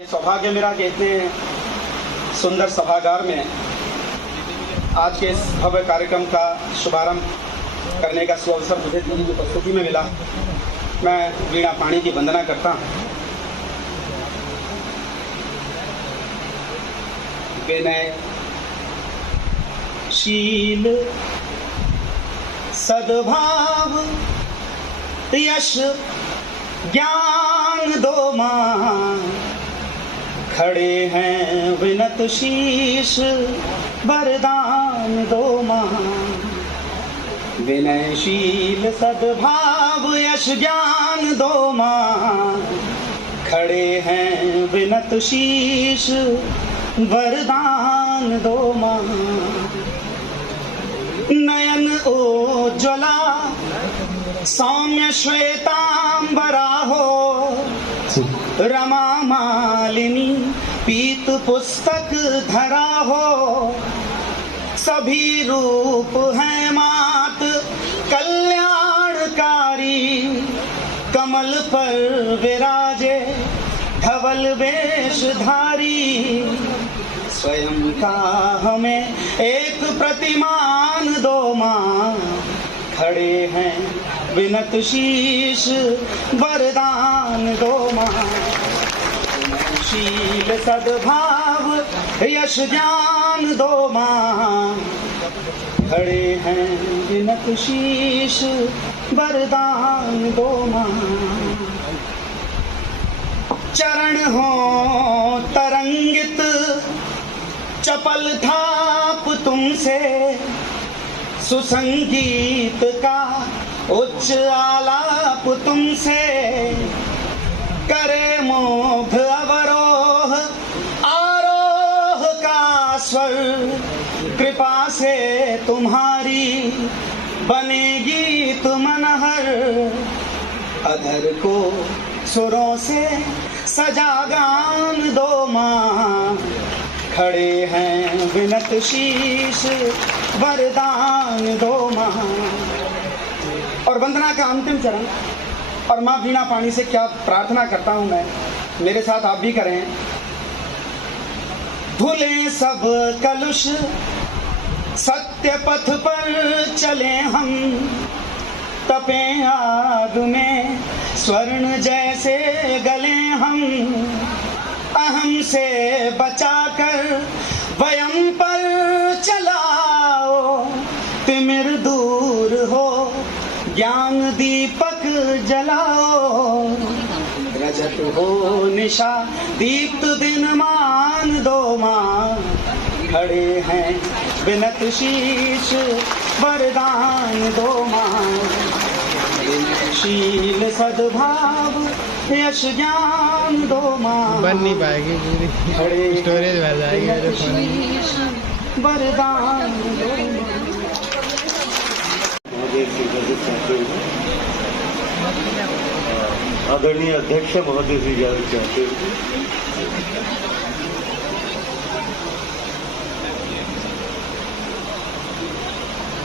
सौभाग्य मेरा कि इतने सुंदर सभागार में आज के इस भव्य कार्यक्रम का शुभारंभ करने का सुअवसर मुझे दीदी की उपस्थिति में मिला। मैं वीणा पाणी की वंदना करता हूँ। विनय शील सद्भाव यश ज्ञान दो मां, खड़े हैं विनत शीश वरदान दो मां। विनयशील सद्भाव यश ज्ञान दो मां, खड़े हैं विनत शीश वरदान दो मां। नयन उज्ज्वला सौम्य श्वेतांबरा हो, रमा मालिनी पीत पुस्तक धरा हो। सभी रूप हैं मात कल्याणकारी, कमल पर विराजे धवल वेशधारी। स्वयं का हमें एक प्रतिमान दो मां, खड़े हैं विनत शीश वरदान दो मां। शील सद्भाव यश ज्ञान दो मां, खड़े हैं विनत शीश वरदान दो मां। चरण हो तरंगित चपल थाप तुमसे, सुसंगीत का उच्च आलाप तुमसे। करे मोघ अवरोह आरोह का स्वर, कृपा से तुम्हारी बनेगी तुम मनहर। अधर को सुरों से सजा गान दो मां, खड़े हैं विनत शीश वरदान दो मां। और वंदना का अंतिम चरण, और मां वीणा पाणी से क्या प्रार्थना करता हूं मैं, मेरे साथ आप भी करें। धुले सब कलुष सत्य पथ पर चले हम, तपे आग में स्वर्ण जैसे गले हम। अहम से बचाकर वयम पर चलाओ, तिमिर दूर हो ज्ञान दीपक जलाओ। रजत हो निशा दीप्त दिन मान दो मां, खड़े हैं विनत शीश वरदान दो मां। शील सद्भाव यश ज्ञान दो मां, बन नहीं पाएगी पूरी, स्टोरेज भर जाएगी वरदान दो मां। आदरणीय अध्यक्ष महोदय जी इजाजत चाहते हैं।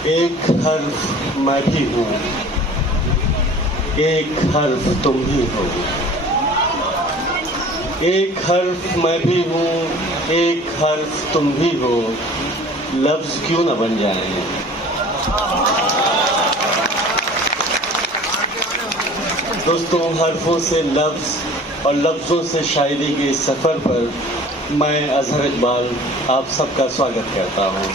एक हर्फ मैं भी हूँ, एक हर्फ तुम भी हो। एक हर्फ मैं भी हूँ, एक हर्फ तुम भी हो। लफ्ज क्यों न बन जाए। दोस्तों, हर्फों से लफ्ज और लफ्जों से शायरी के इस सफर पर मैं अजहर इकबाल आप सबका स्वागत करता हूँ।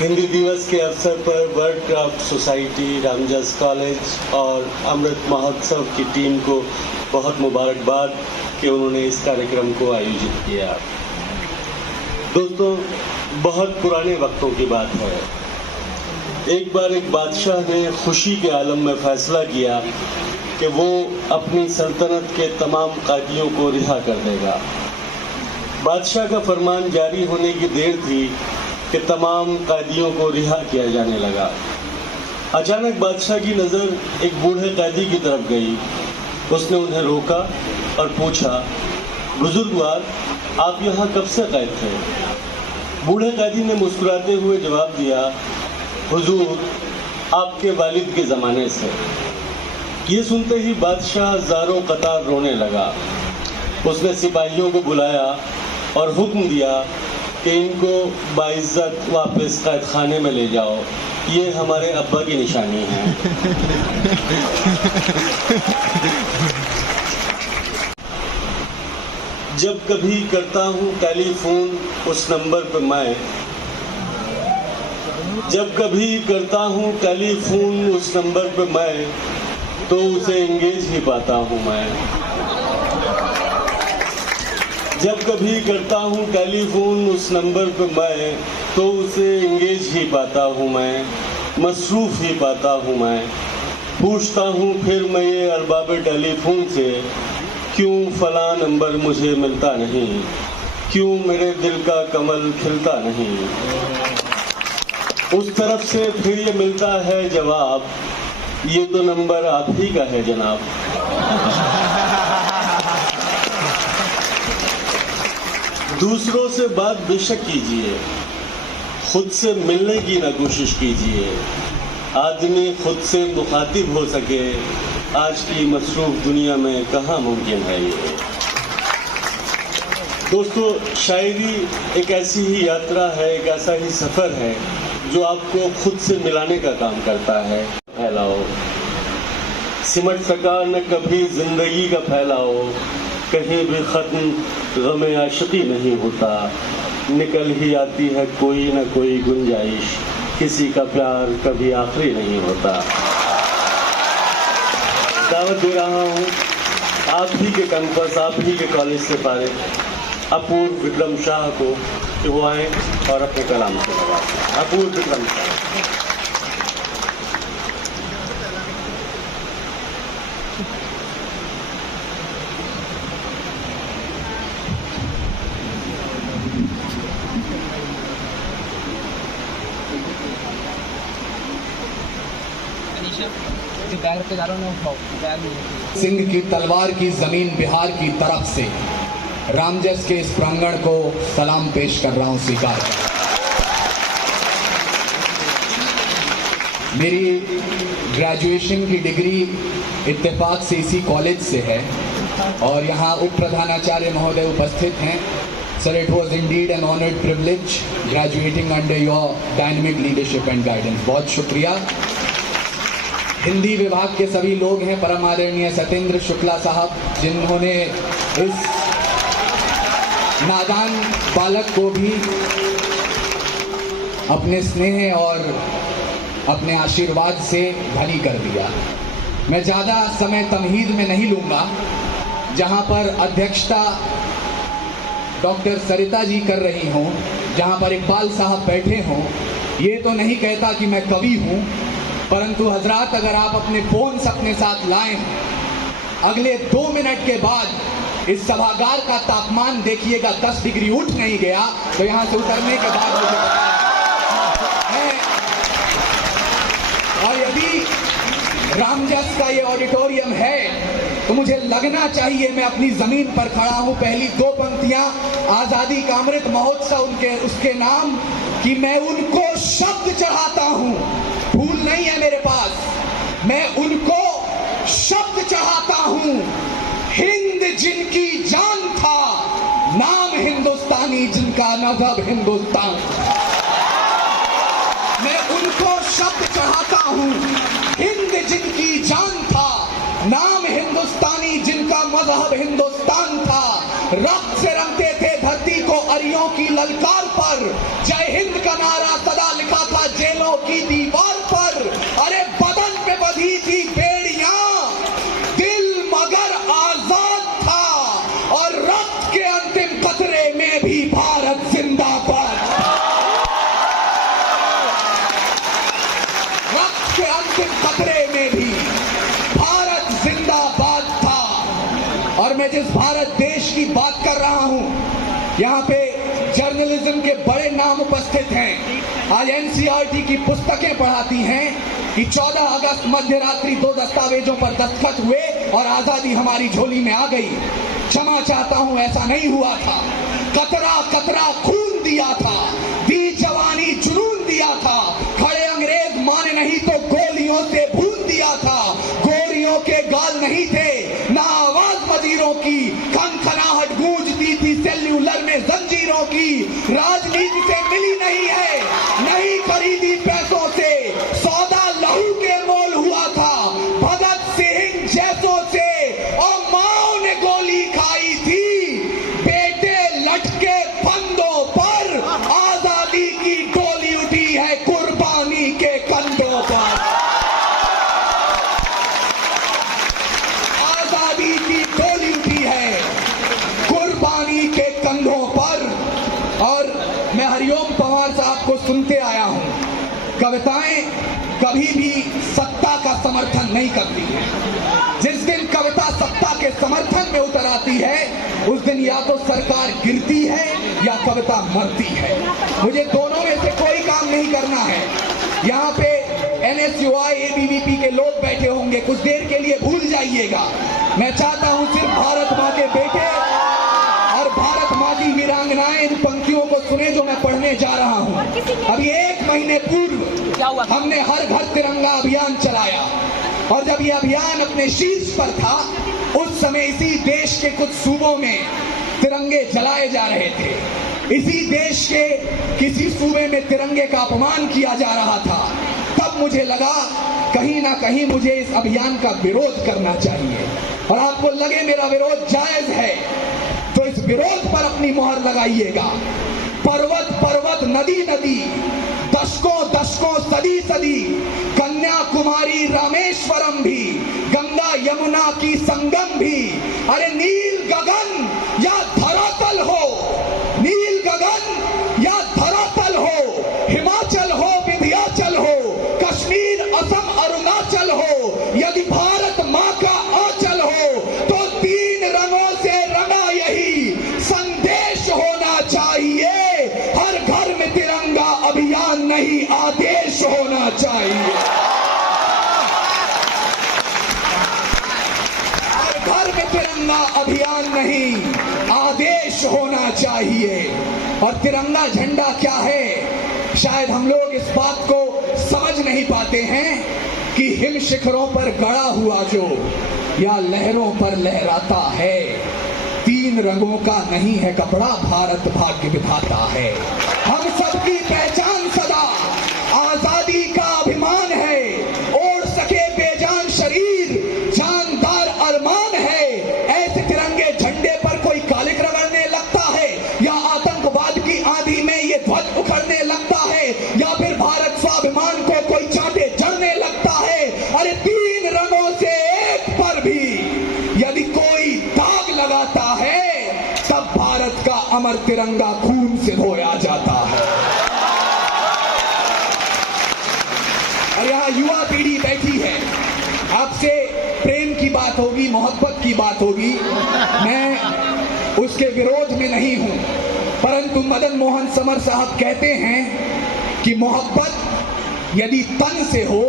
हिंदी दिवस के अवसर पर world craft society, Ramjas college और अमृत महोत्सव की टीम को बहुत मुबारकबाद कि उन्होंने इस कार्यक्रम को आयोजित किया। दोस्तों, बहुत पुराने वक्तों की बात है। एक बार एक बादशाह ने खुशी के आलम में फैसला किया कि वो अपनी सल्तनत के तमाम कादियों को रिहा कर देगा। बादशाह का फरमान जारी होने की देर थी कि तमाम कैदियों को रिहा किया जाने लगा। अचानक बादशाह की नज़र एक बूढ़े कैदी की तरफ गई। उसने उन्हें रोका और पूछा, बुजुर्गवार, आप यहाँ कब से कैद थे? बूढ़े कैदी ने मुस्कुराते हुए जवाब दिया, हुजूर, आपके वालिद के ज़माने से। ये सुनते ही बादशाह ज़ारो कतार रोने लगा। उसने सिपाहियों को बुलाया और हुक्म दिया कि इनको बाइज्जत वापस कैद खाने में ले जाओ, ये हमारे अब्बा की निशानी है। जब कभी करता हूँ टेलीफोन उस नंबर पर मैं, जब कभी करता हूँ टेलीफोन उस नंबर पर मैं, तो उसे एंगेज ही पाता हूँ मैं। जब कभी करता हूँ टेलीफोन उस नंबर पर मैं, तो उसे एंगेज ही पाता हूँ मैं, मसरूफ़ ही पाता हूँ मैं। पूछता हूँ फिर मैं ये अरबाब टेलीफोन से, क्यों फ़लाँ नंबर मुझे मिलता नहीं, क्यों मेरे दिल का कमल खिलता नहीं। उस तरफ से फिर ये मिलता है जवाब, ये तो नंबर आप ही का है जनाब। दूसरों से बात बेशक कीजिए, खुद से मिलने की ना कोशिश कीजिए। आदमी खुद से मुखातिब हो सके, आज की मसरूफ दुनिया में कहाँ मुमकिन है ये। दोस्तों, शायरी एक ऐसी ही यात्रा है, एक ऐसा ही सफ़र है जो आपको खुद से मिलाने का काम करता है। फैलाओ सिमट सका न कभी जिंदगी का फैलाओ, कहीं भी ख़त्म गमे आशिकी नहीं होता, निकल ही आती है कोई न कोई गुंजाइश, किसी का प्यार कभी आखिरी नहीं होता। दावत दे रहा हूँ आप ही के कैंपस, आप ही के कॉलेज से फारिग अपूर्व विक्रम शाह को कि वो आए और अपने कलाम से लगाएं। अपूर्व विक्रम शाह। सिंह की तलवार की जमीन बिहार की तरफ से रामजस के इस प्रांगण को सलाम पेश कर रहा हूं, स्वीकार कर। मेरी ग्रेजुएशन की डिग्री इत्तेफाक से इसी कॉलेज से है और यहाँ उप प्रधानाचार्य महोदय उपस्थित हैं। Sir, it was indeed an honoured privilege graduating under your dynamic leadership and guidance. बहुत शुक्रिया। हिंदी विभाग के सभी लोग हैं, परम आदरणीय सत्येंद्र शुक्ला साहब, जिन्होंने इस नादान बालक को भी अपने स्नेह और अपने आशीर्वाद से धनी कर दिया। मैं ज़्यादा समय तमहीद में नहीं लूँगा, जहाँ पर अध्यक्षता डॉक्टर सरिता जी कर रही हों, जहाँ पर इकबाल साहब बैठे हों। ये तो नहीं कहता कि मैं कवि हूँ, परंतु हजरात, अगर आप अपने फ़ोन अपने साथ लाएं, अगले 2 मिनट के बाद इस सभागार का तापमान देखिएगा 10 डिग्री उठ नहीं गया, तो यहाँ से उतरने के बाद मुझे है। और यदि रामजस का ये ऑडिटोरियम है तो मुझे लगना चाहिए मैं अपनी जमीन पर खड़ा हूँ। पहली 2 पंक्तियां आजादी का अमृत महोत्सव उसके नाम कि मैं उनको शब्द चढ़ाता हूँ, फूल नहीं है मेरे पास, मैं उनको शब्द चढ़ाता हूँ। हिंद जिनकी जान था, नाम हिंदुस्तानी जिनका मजहब हिंदुस्तान। मैं उनको शब्द चढ़ाता हूँ। हिंद जिनकी जान था, नाम हिंदुस्तानी जिनका मजहब हिंदुस्तान था। रक्त से रंगते थे धरती को अरियों की ललकार पर, जय हिंद का नारा सदा लिखा था जेलों की दीवार पर। अरे बदन पे बंधी थी बेड़ियां, दिल मगर आजाद था, और रक्त के अंतिम कतरे में भी भारत जिंदाबाद। रक्त के अंतिम कतरे में भी भारत जिंदाबाद था। और मैं जिस भारत देश की बात कर रहा हूं, यहाँ पे जर्नलिज्म के बड़े नाम उपस्थित हैं। आज एनसीईआरटी की पुस्तकें पढ़ाती हैं कि 14 अगस्त मध्य रात्रि 2 दस्तावेजों पर दस्तखत हुए और आजादी हमारी झोली में आ गई। क्षमा चाहता हूं, ऐसा नहीं हुआ था। कतरा कतरा खून दिया था, दी जवानी जुनून दिया था। खड़े अंग्रेज माने नहीं तो गोलियों से भून दिया था। गोलियों के नहीं थे, ना आवाज वजीरों की, खनखनाहट गूंजती थी सेल्यूलर में जंजीरों की। राजनीति से मिली नहीं है, नहीं खरीदी पैसों से, सौदा लहू के मोल हुआ था भगत सिंह जैसों से। और माओ ने गोली खाई थी, बेटे लटके फंदों पर, आजादी की डोली उठी है कुर्बानी के कंधों पर। आजादी की डोली उठी है कुर्बानी के कंधों पर। और मैं हरिओम पवार साहब को सुनते आया हूं, कविताएं कभी भी सत्ता का समर्थन नहीं करती है। जिस दिन कविता सत्ता के समर्थन में उतर आती है, उस दिन या तो सरकार गिरती है या कविता मरती है। मुझे दोनों में से कोई काम नहीं करना है। यहाँ पे NSUI ABVP के लोग बैठे होंगे, कुछ देर के लिए भूल जाइएगा। मैं चाहता हूं सिर्फ भारत माँ के बेटे और भारत माँ की वीरांगनाएं इन पंक्तियों को सुने जो मैं पढ़ने जा रहा हूं। अभी 1 महीने पूर्व हमने हर घर तिरंगा अभियान चलाया, और जब यह अभियान अपने शीर्ष पर था, उस समय इसी देश के कुछ सूबों में तिरंगे जलाए जा रहे थे। इसी देश के किसी सूबे में तिरंगे का अपमान किया जा रहा था। तब मुझे लगा कहीं ना कहीं मुझे इस अभियान का विरोध करना चाहिए। और आपको लगे मेरा विरोध जायज है तो इस विरोध पर अपनी मोहर लगाइएगा। पर्वत पर्वत नदी नदी, दशकों दशकों सदी सदी, कन्याकुमारी रामेश्वरम भी, गंगा यमुना की संगम भी। अरे नील गगन या धरातल हो, नील गगन या धरातल हो, हिमाचल हो विंध्याचल हो, कश्मीर असम अरुणाचल हो, यदि भारत माँ का आंचल हो, तो 3 रंगों से रंगा यही संदेश होना चाहिए। हर घर में तिरंगा अभियान नहीं, आदेश होना चाहिए। हर घर में तिरंगा अभियान नहीं, आदेश होना चाहिए। और तिरंगा झंडा क्या है, शायद हम लोग इस बात को समझ नहीं पाते हैं कि हिम शिखरों पर गड़ा हुआ जो या लहरों पर लहराता है, 3 रंगों का नहीं है कपड़ा, भारत भाग्य विधाता है। हम सबकी पहचान सदा आजादी का अभिमान है, ओढ़ सके बेजान शरीर जानदार अरमान है। ऐसे तिरंगे झंडे पर कोई कालिक रगड़ने लगता है, या आतंकवाद की आंधी में ये ध्वज उखड़ने लगता है, या फिर भारत स्वाभिमान को कोई चांटे जड़ने लगता है। अरे 3 रंगों से एक पर भी यदि कोई दाग लगाता है, तब भारत का अमर तिरंगा खून से धोया जाता है। और यहाँ युवा पीढ़ी बैठी है, आपसे प्रेम की बात होगी, मोहब्बत की बात होगी, मैं उसके विरोध में नहीं हूं। परंतु मदन मोहन समर साहब कहते हैं कि मोहब्बत यदि तन से हो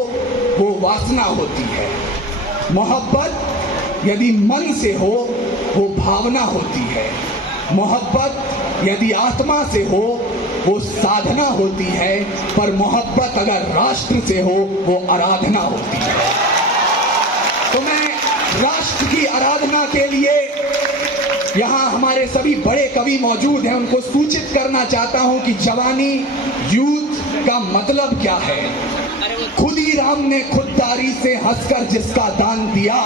वो वासना होती है, मोहब्बत यदि मन से हो वो भावना होती है, मोहब्बत यदि आत्मा से हो वो साधना होती है, पर मोहब्बत अगर राष्ट्र से हो वो आराधना होती है। तो मैं राष्ट्र की आराधना के लिए यहाँ हमारे सभी बड़े कवि मौजूद हैं, उनको सूचित करना चाहता हूं कि जवानी यूथ का मतलब क्या है। खुदीराम ने खुददारी से हंसकर जिसका दान दिया,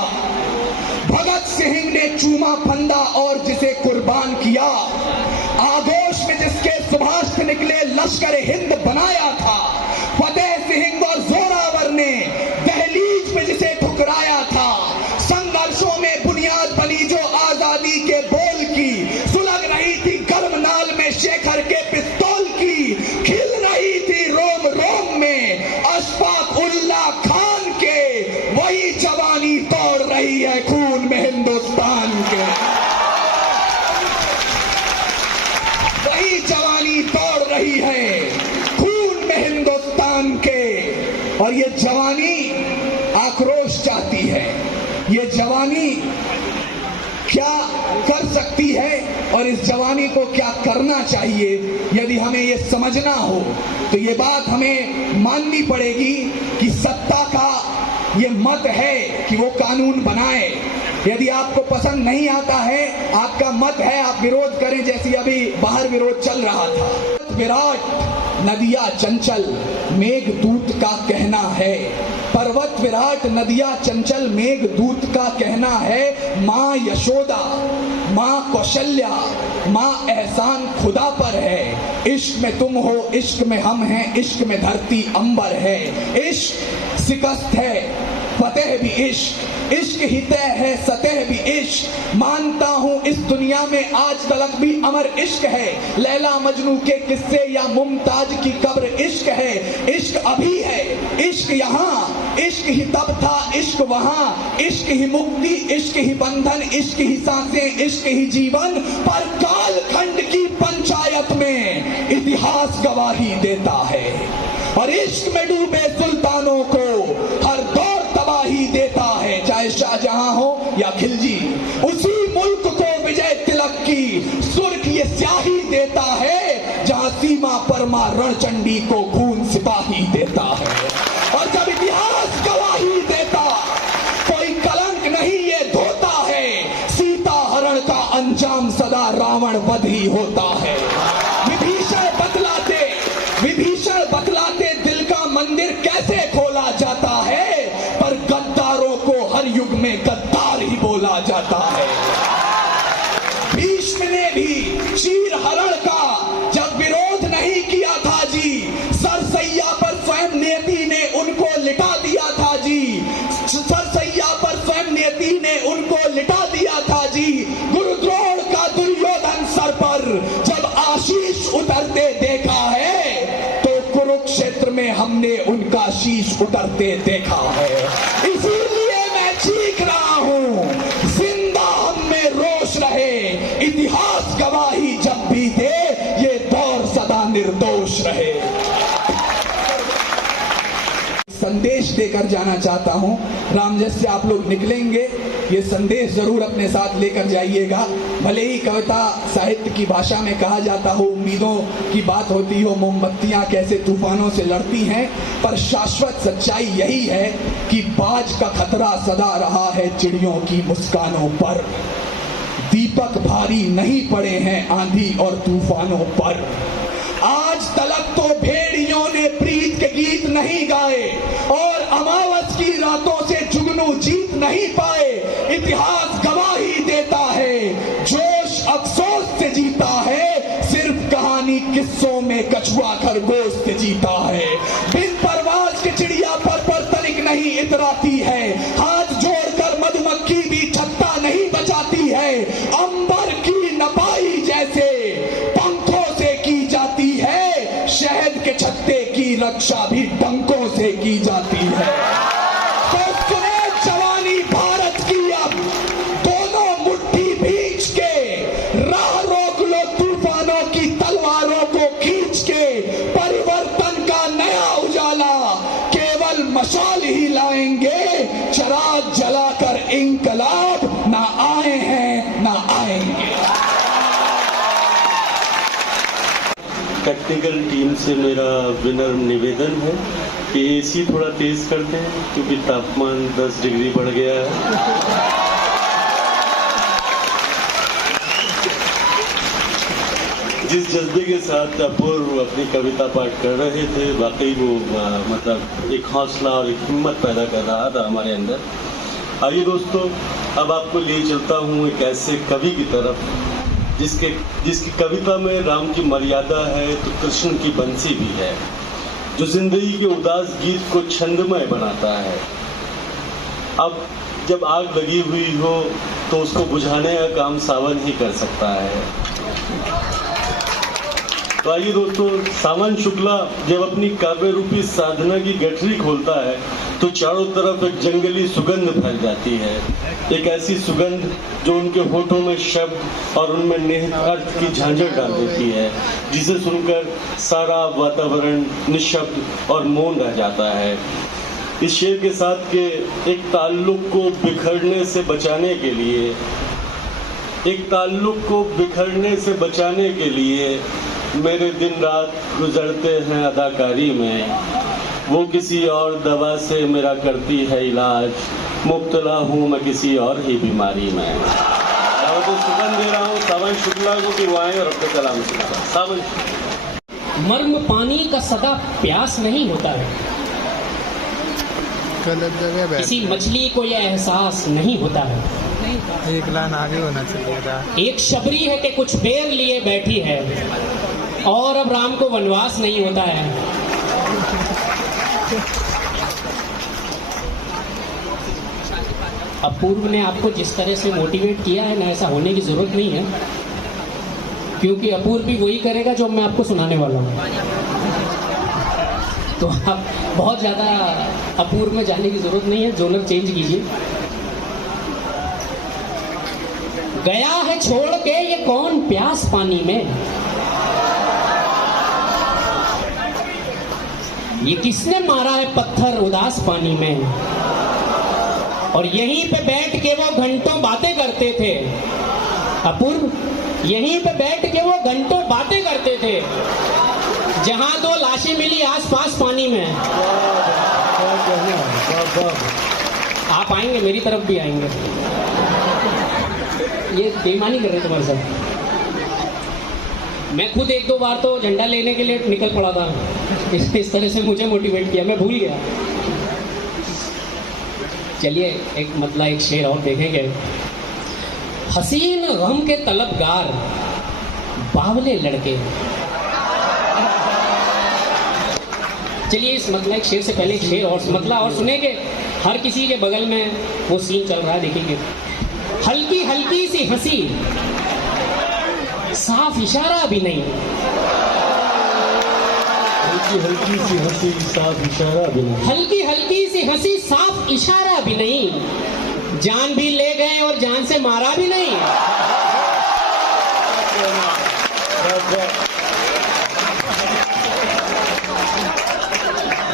भगत सिंह ने चूमा फंदा और जिसे कुर्बान किया, आगोश में जिसके सुभाष निकले लश्कर हिंद बनाया था, फतेह सिंह और जोरावर ने दहलीज पे जिसे ठुकराया था, संघर्षों में बुनियाद बनी जो आजादी के बोल की, सुलग रही थी गर्म नाल में शेखर के पिस्तौल की, खिल रही थी रोम रोम में अशफाक उल्ला खान के, वही जवानी तोड़ रही है खून में हिंदुस्तान के, वही जवानी तोड़ रही है खून में हिंदुस्तान के। और ये जवानी आक्रोश चाहती है, ये जवानी क्या कर सकती है और इस जवानी को क्या करना चाहिए। यदि हमें ये समझना हो तो ये बात हमें माननी पड़ेगी कि सत्ता का ये मत है कि वो कानून बनाए। यदि आपको पसंद नहीं आता है, आपका मत है, आप विरोध करें, जैसे अभी बाहर विरोध चल रहा था। विराट नदिया चंचल मेघदूत का कहना है, पर्वत विराट नदिया चंचल मेघदूत का कहना है, माँ यशोदा, माँ कौशल्या, माँ एहसान खुदा पर है। इश्क में तुम हो, इश्क में हम हैं, इश्क में धरती अंबर है। इश्क शिकस्त है, फतेह भी इश्क, इश्क ही तय है, सतह भी इश्क। मानता हूँ इस दुनिया में आज तलक भी अमर इश्क है। लैला मजनू के किस्से या मुमताज की कब्र इश्क है। इश्क अभी है, इश्क यहाँ, इश्क ही तब था, इश्क वहाँ। इश्क ही मुक्ति, इश्क ही बंधन, इश्क ही सांसें, इश्क ही जीवन। पर काल खंड की पंचायत में इतिहास गवाही देता है, और इश्क में डूबे सुल्तानों को हर दौर तबाही देता है। चाहे शाहजहां हो या खिलजी, उसी मुल्क को विजय तिलक की सुर्ख ये स्याही देता है, जहां सीमा पर मां रणचंडी को खून सिपाही देता है। और जब इतिहास गवाही देता, कोई कलंक नहीं ये धोता है। सीता हरण का अंजाम सदा रावण वध ही होता है। विभीषण बतलाते दिल का मंदिर कैसे खोला जाता है, पर गद्दारों को हर युग में गद्दार ही बोला जाता है। भीष्म ने भी चीर हरण का जब विरोध नहीं किया था जी, सरसैया पर स्वयं नियति ने उनको लिटा दिया था जी, सरसैया पर स्वयं नियति ने उनको लिटा दिया था जी। गुरुद्रोण का दुर्योधन सर पर जब आशीष उतरते देखा है, कुरुक्षेत्र में हमने उनका शीश उतरते देखा है। इसीलिए मैं चीख रहा हूं, जिंदा हम में रोष रहे, इतिहास गवाही जब भी दे, ये दौर सदा निर्दोष रहे। संदेश देकर जाना चाहता हूं। रामजस से आप लोग निकलेंगे, ये संदेश जरूर अपने साथ लेकर जाइएगा। भले ही कविता साहित्य की भाषा में कहा जाता हो, उम्मीदों की बात होती हो, मोमबत्तियां कैसे तूफानों से लड़ती हैं, पर शाश्वत सच्चाई यही है कि बाज का खतरा सदा रहा है चिड़ियों की मुस्कानों पर। दीपक भारी नहीं पड़े हैं आंधी और तूफानों पर। आज तलक तो भेड़ियों ने प्रीत के गीत नहीं गाए, और अमावस की रातों से जुगनू जीत नहीं पाए। इतिहास गवाही देता है, जोश अफसोस से जीता है, सिर्फ कहानी किस्सों में कछुआ खरगोश से जीता है। बिन परवाज के चिड़िया पर तनिक नहीं इतराती है, हाथ जोड़कर मधुमक्खी भी छत्ता नहीं बचाती है। अंबर की नपाई जैसे पंखों से की जाती है, शहद के छत्ते की रक्षा भी डंकों से की जाती है। तो सुने जवानी भारत की, अब दोनों मुट्ठी भींच के राह रोक लो तूफानों की तलवारों को खींच के। परिवर्तन का नया उजाला केवल मशाल ही लाएंगे, चिराग जलाकर इंकलाब ना आए हैं ना आएंगे। टेक्निकल टीम से मेरा विनम्र निवेदन है कि एसी थोड़ा तेज कर दें, क्योंकि तापमान 10 डिग्री बढ़ गया है। जिस जज्बे के साथ अपूर्व अपनी कविता पाठ कर रहे थे, वाकई वो मतलब एक हौसला और एक हिम्मत पैदा कर रहा था हमारे अंदर। आइए दोस्तों, अब आपको ले चलता हूँ एक ऐसे कवि की तरफ जिसकी कविता में राम की मर्यादा है तो कृष्ण की बंसी भी है, जो जिंदगी के उदास गीत को छंदमय बनाता है। अब जब आग लगी हुई हो तो उसको बुझाने का काम सावन ही कर सकता है। तो आइए दोस्तों, सावन शुक्ला जब अपनी काव्य रूपी साधना की गठरी खोलता है तो चारों तरफ एक जंगली सुगंध फैल जाती है, एक ऐसी सुगंध जो उनके होठों में शब्द और उनमें निहित अर्थ की झांझर डाल देती है, जिसे सुनकर सारा वातावरण निशब्द और मौन रह जाता है। इस शेर के साथ के एक ताल्लुक को बिखरने से बचाने के लिए मेरे दिन रात गुजरते हैं अदाकारी में। वो किसी और दवा से मेरा करती है इलाज, मुब्तला हूँ मैं किसी और ही बीमारी में। तो सुगन दे रहा हूँ सावन शुक्ला को की दुआएं और अपने कलाम सुना। सावन मर्म पानी का सदा प्यास नहीं होता है, गलत जगह बैठ किसी मछली को यह एहसास नहीं होता है। एक लाइन आगे होना चाहिए था। एक शबरी है कि कुछ बेर लिए बैठी है और अब राम को वनवास नहीं होता है। अपूर्व ने आपको जिस तरह से मोटिवेट किया है ना, ऐसा होने की जरूरत नहीं है, क्योंकि अपूर्व भी वही करेगा जो मैं आपको सुनाने वाला हूँ। तो आप बहुत ज़्यादा अपूर्व में जाने की जरूरत नहीं है, जोनर चेंज कीजिए। गया है छोड़ के ये कौन प्यास पानी में, ये किसने मारा है पत्थर उदास पानी में। और यहीं पे बैठ के वो घंटों बातें करते थे अपूर्व, यहीं पे बैठ के वो घंटों बातें करते थे, जहां दो लाशें मिली आसपास पानी में। आप आएंगे, मेरी तरफ भी आएंगे। ये बेईमानी कर रहे तुम्हारे साथ। मैं खुद एक दो बार तो झंडा लेने के लिए निकल पड़ा था, इस तरह से मुझे मोटिवेट किया, मैं भूल गया। चलिए एक शेर और देखेंगे। हसीन गम के तलबगार बावले लड़के। चलिए इस एक शेर से पहले एक शेर और और सुनेंगे। हर किसी के बगल में वो सीन चल रहा है, देखेंगे। हल्की हल्की सी हंसी, साफ इशारा भी नहीं। हल्की हल्की सी हंसी, साफ इशारा भी नहीं। हल्की हल्की सी हंसी, साफ इशारा भी नहीं। जान भी ले गए और जान से मारा भी नहीं।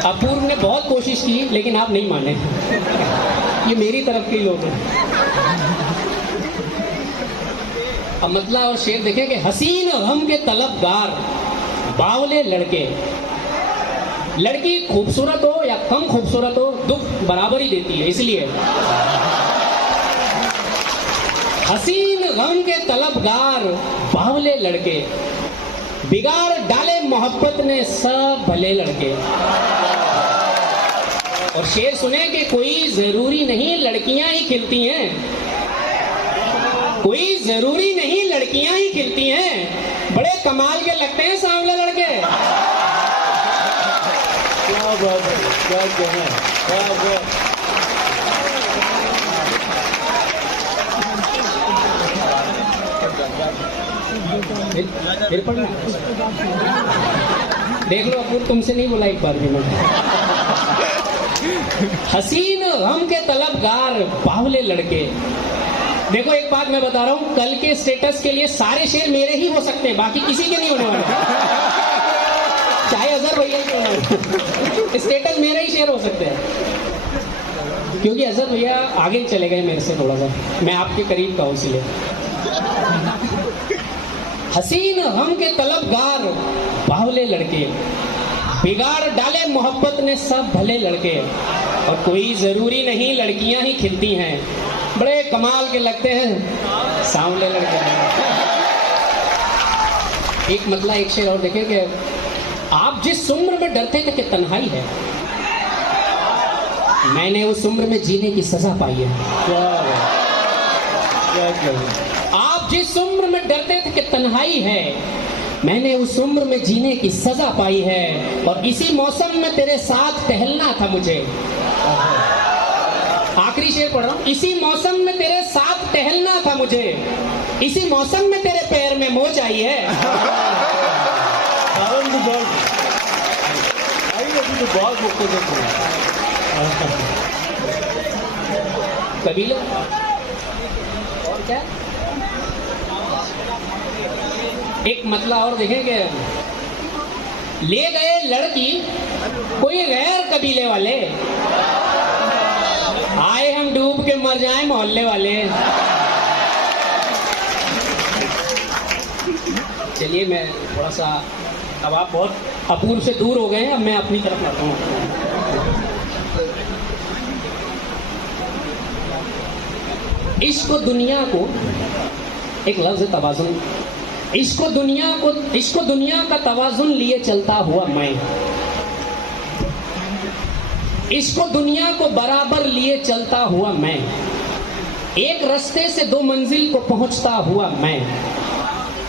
अपूर्व ने बहुत कोशिश की लेकिन आप नहीं माने। ये मेरी तरफ के लोग हैं। अब और शेर देखें कि हसीन गम के तलबगार बावले लड़के। लड़की खूबसूरत हो या कम खूबसूरत हो, दुख बराबर ही देती है, इसलिए हसीन गम के तलबगार बावले लड़के, बिगाड़ डाले मोहब्बत ने सब भले लड़के। और शेर सुने कि कोई जरूरी नहीं लड़कियां ही खिलती हैं, कोई जरूरी नहीं लड़कियां ही खिलती हैं, बड़े कमाल के लगते हैं सांवले लड़के। क्या बात है, क्या कहना है, क्या बात। फिर पढ़ना देख लो। अपूर्व तुमसे नहीं बोला एक बार भी मैंने। हसीन गम के तलबगार बावले लड़के। देखो एक बात मैं बता रहा हूं, कल के स्टेटस के लिए सारे शेर मेरे ही हो सकते हैं, बाकी किसी के नहीं होने वाले, चाहे अजहर भैया क्यों ना हो। स्टेटस मेरे ही शेर हो सकते हैं, क्योंकि अजहर भैया आगे चले गए मेरे से थोड़ा सा, मैं आपके करीब का हूं इसलिए। हसीन गम के तलबगार बावले लड़के, बिगाड़ डाले मोहब्बत ने सब भले लड़के। और कोई जरूरी नहीं लड़कियां ही खिलती हैं, बड़े कमाल के लगते हैं सांवले लड़के। एक शेर और देखें कि आप जिस उम्र में डरते थे कि तन्हाई है, मैंने उस उम्र में जीने की सजा पाई है। आप जिस उम्र में डरते थे कि तन्हाई है, मैंने उस उम्र में जीने की सजा पाई है। और इसी मौसम में तेरे साथ टहलना था मुझे। आखिरी शेर पढ़ रहा हूं। इसी मौसम में तेरे साथ टहलना था मुझे, इसी मौसम में तेरे पैर में मोच आई है। बहुत कबीला और क्या एक और देखें कि ले गए लड़की कोई गैर कबीले वाले, आए हम डूब के मर जाए मोहल्ले वाले। चलिए मैं थोड़ा सा, अब आप बहुत अपूर्व से दूर हो गए हैं, अब मैं अपनी तरफ लाता हूँ। इश्क दुनिया को, एक लफ्ज है तवाजुन, इश्क दुनिया का तवाजुन लिए चलता हुआ मैं, इश्क दुनिया को बराबर लिए चलता हुआ मैं, एक रास्ते से दो मंजिल को पहुंचता हुआ मैं,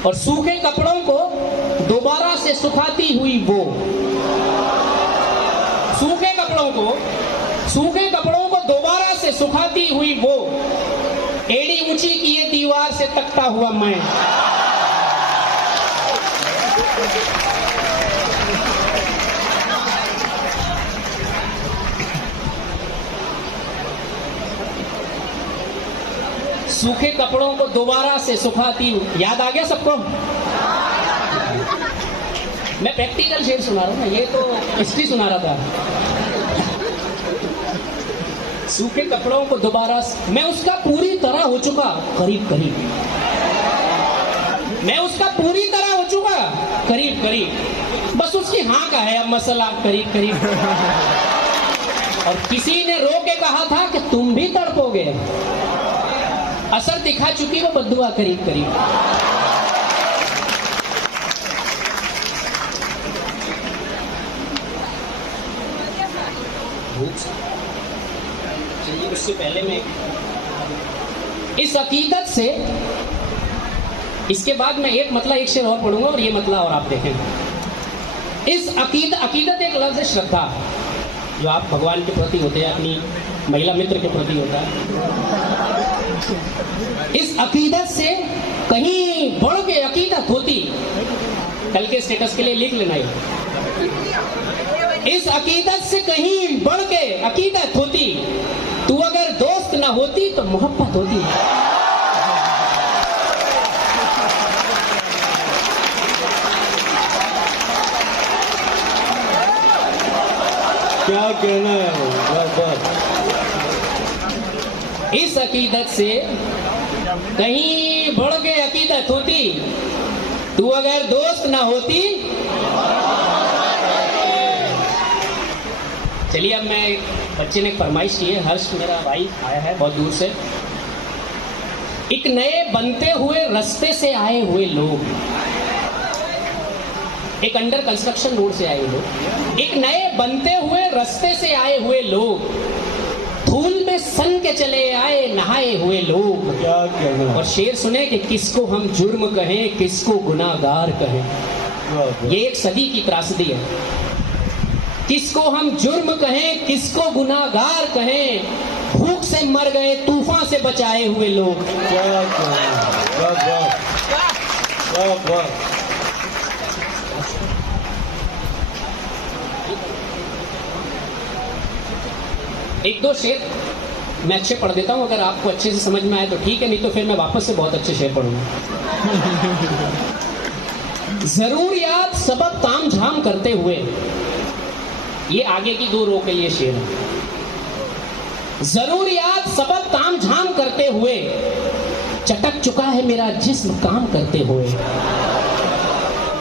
और सूखे कपड़ों को दोबारा से सुखाती हुई वो, सूखे कपड़ों को दोबारा से सुखाती हुई वो, एड़ी ऊंची किए दीवार से तकता हुआ मैं, सूखे कपड़ों को दोबारा से सुखाती हूँ। याद आ गया सबको? मैं प्रैक्टिकल शेर सुना रहा हूँ ना, ये तो हिस्ट्री सुना रहा था। सूखे कपड़ों को दोबारा, मैं उसका पूरी तरह हो चुका करीब करीब, मैं उसका पूरी तरह हो चुका करीब करीब, बस उसकी हाँ का है अब मसला करीब करीब। और किसी ने रो के कहा था कि तुम भी तड़पोगे, असर दिखा चुकी वो बद्दुआ करीब करीब। चलिए उससे पहले मैं इस अकीदत से, इसके बाद मैं एक शेर और पढ़ूंगा और ये मतला और आप देखें। इस अकीदत एक लफ्ज़ है श्रद्धा, जो आप भगवान के प्रति होते हैं, अपनी महिला मित्र के प्रति होता है। इस अकीदत से कहीं बढ़ के अकीदत होती, कल के स्टेटस के लिए लिख लेना है। इस अकीदत से कहीं बढ़ के अकीदत होती, तू अगर दोस्त ना होती तो मोहब्बत होती। क्या कहना है बस। इस अकीदत से कहीं बढ़ के अकीदत होती, तू अगर दोस्त ना होती। चलिए अब मैं, बच्चे ने फरमाइश की है, हर्ष मेरा भाई आया है बहुत दूर से। एक नए बनते हुए रास्ते से आए हुए लोग, एक अंडर कंस्ट्रक्शन रोड से आए लोग, एक नए बनते हुए रास्ते से आए हुए लोग, धूल में सन के चले आए नहाए हुए लोग। क्या कहना। और शेर सुने कि किसको हम जुर्म कहें, किसको गुनाहगार कहें। ये एक सदी की त्रासदी है। किसको हम जुर्म कहें, किसको गुनाहगार कहें, भूख से मर गए तूफान से बचाए हुए लोग। क्या कहना। एक दो शेर मैं अच्छे पढ़ देता हूं, अगर आपको अच्छे से समझ में आए तो ठीक है, नहीं तो फिर मैं वापस से बहुत अच्छे शेर पढ़ूंगा। जरूरियात सबब ताम झाम करते हुए, ये आगे की दो रो के लिए शेर है। जरूरियात सबब ताम झाम करते हुए, चटक चुका है मेरा जिस्म काम करते हुए।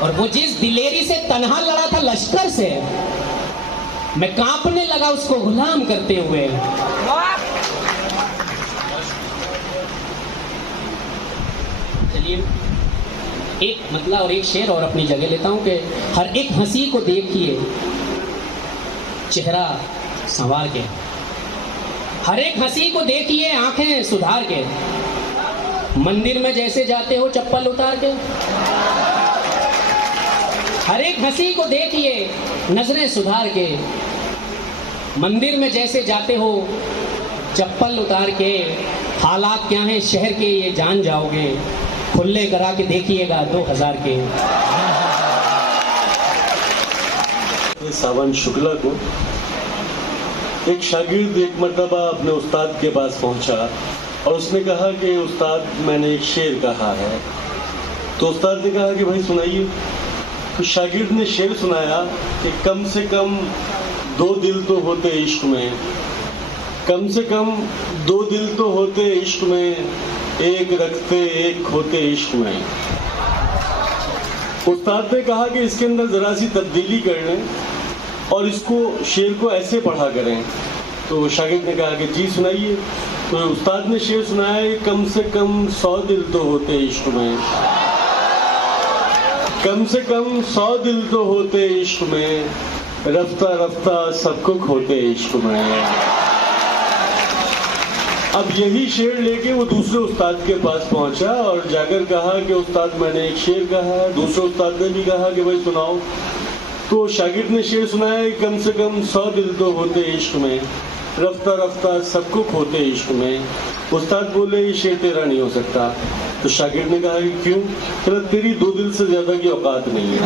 और वो जिस दिलेरी से तन्हा लड़ा था लश्कर से, मैं कांपने लगा उसको गुलाम करते हुए। चलिए एक मतलब और एक शेर और अपनी जगह लेता हूं कि हर एक हंसी को देखिए चेहरा संवार के, हर एक हंसी को देखिए आंखें सुधार के, मंदिर में जैसे जाते हो चप्पल उतार के। हर एक हंसी को देखिए नजरें सुधार के, मंदिर में जैसे जाते हो चप्पल उतार के। हालात क्या हैं शहर के ये जान जाओगे, खुले करा के देखिएगा 2000 के। सावन शुक्ला को एक शागिर्द एक मर्तबा अपने उस्ताद के पास पहुंचा और उसने कहा कि उस्ताद मैंने एक शेर कहा है। तो उस्ताद ने कहा कि भाई सुनाइए। तो शागिर्द ने शेर सुनाया कि कम से कम 2 दिल तो होते इश्क में, कम से कम 2 दिल तो होते इश्क में, एक रखते एक खोते इश्क में। उस्ताद ने कहा कि इसके अंदर जरा सी तब्दीली कर लें और इसको शेर को ऐसे पढ़ा करें। तो शागिर्द ने कहा कि जी सुनाइए। तो उस्ताद ने शेर सुनाया, कम से कम 100 दिल तो होते इश्क में, कम से कम 100 दिल तो होते इश्क में, रफ्ता रफ्ता सबको खोते इश्क में। अब यही शेर लेके वो दूसरे उस्ताद के पास पहुंचा और जाकर कहा कि उस्ताद मैंने एक शेर कहा है। दूसरे उस्ताद ने भी कहा कि भाई सुनाओ। तो शागिर्द ने शेर सुनाया, कम से कम 100 दिल तो होते इश्क में, रफ्ता रफ्ता सबको खोते इश्क में। उस्ताद बोले ये शेर तेरा नहीं हो सकता। तो शागिर्द ने कहा कि क्यों? कहता तेरी 2 दिल से ज्यादा की औकात नहीं है।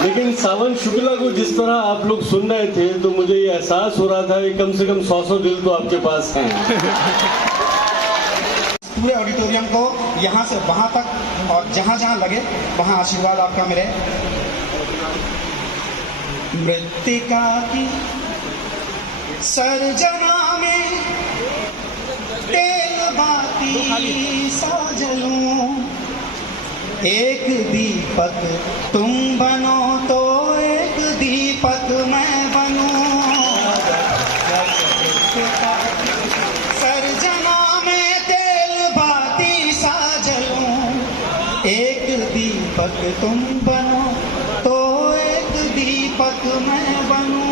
लेकिन सावन शुक्ला को जिस तरह आप लोग सुन रहे थे तो मुझे ये एहसास हो रहा था कि कम से कम 100 दिल तो आपके पास हैं। पूरे ऑडिटोरियम को यहाँ से वहाँ तक और जहाँ जहाँ लगे वहाँ आशीर्वाद आपका मिले। मृत्तिका की सर्जना में तेल बाती सा जलूं, एक दीपक तुम बनो तो एक दीपक मैं बनूं। सर्जना में तेल बाती सा जलूं, एक दीपक तुम बनो तो एक दीपक मैं बनूं।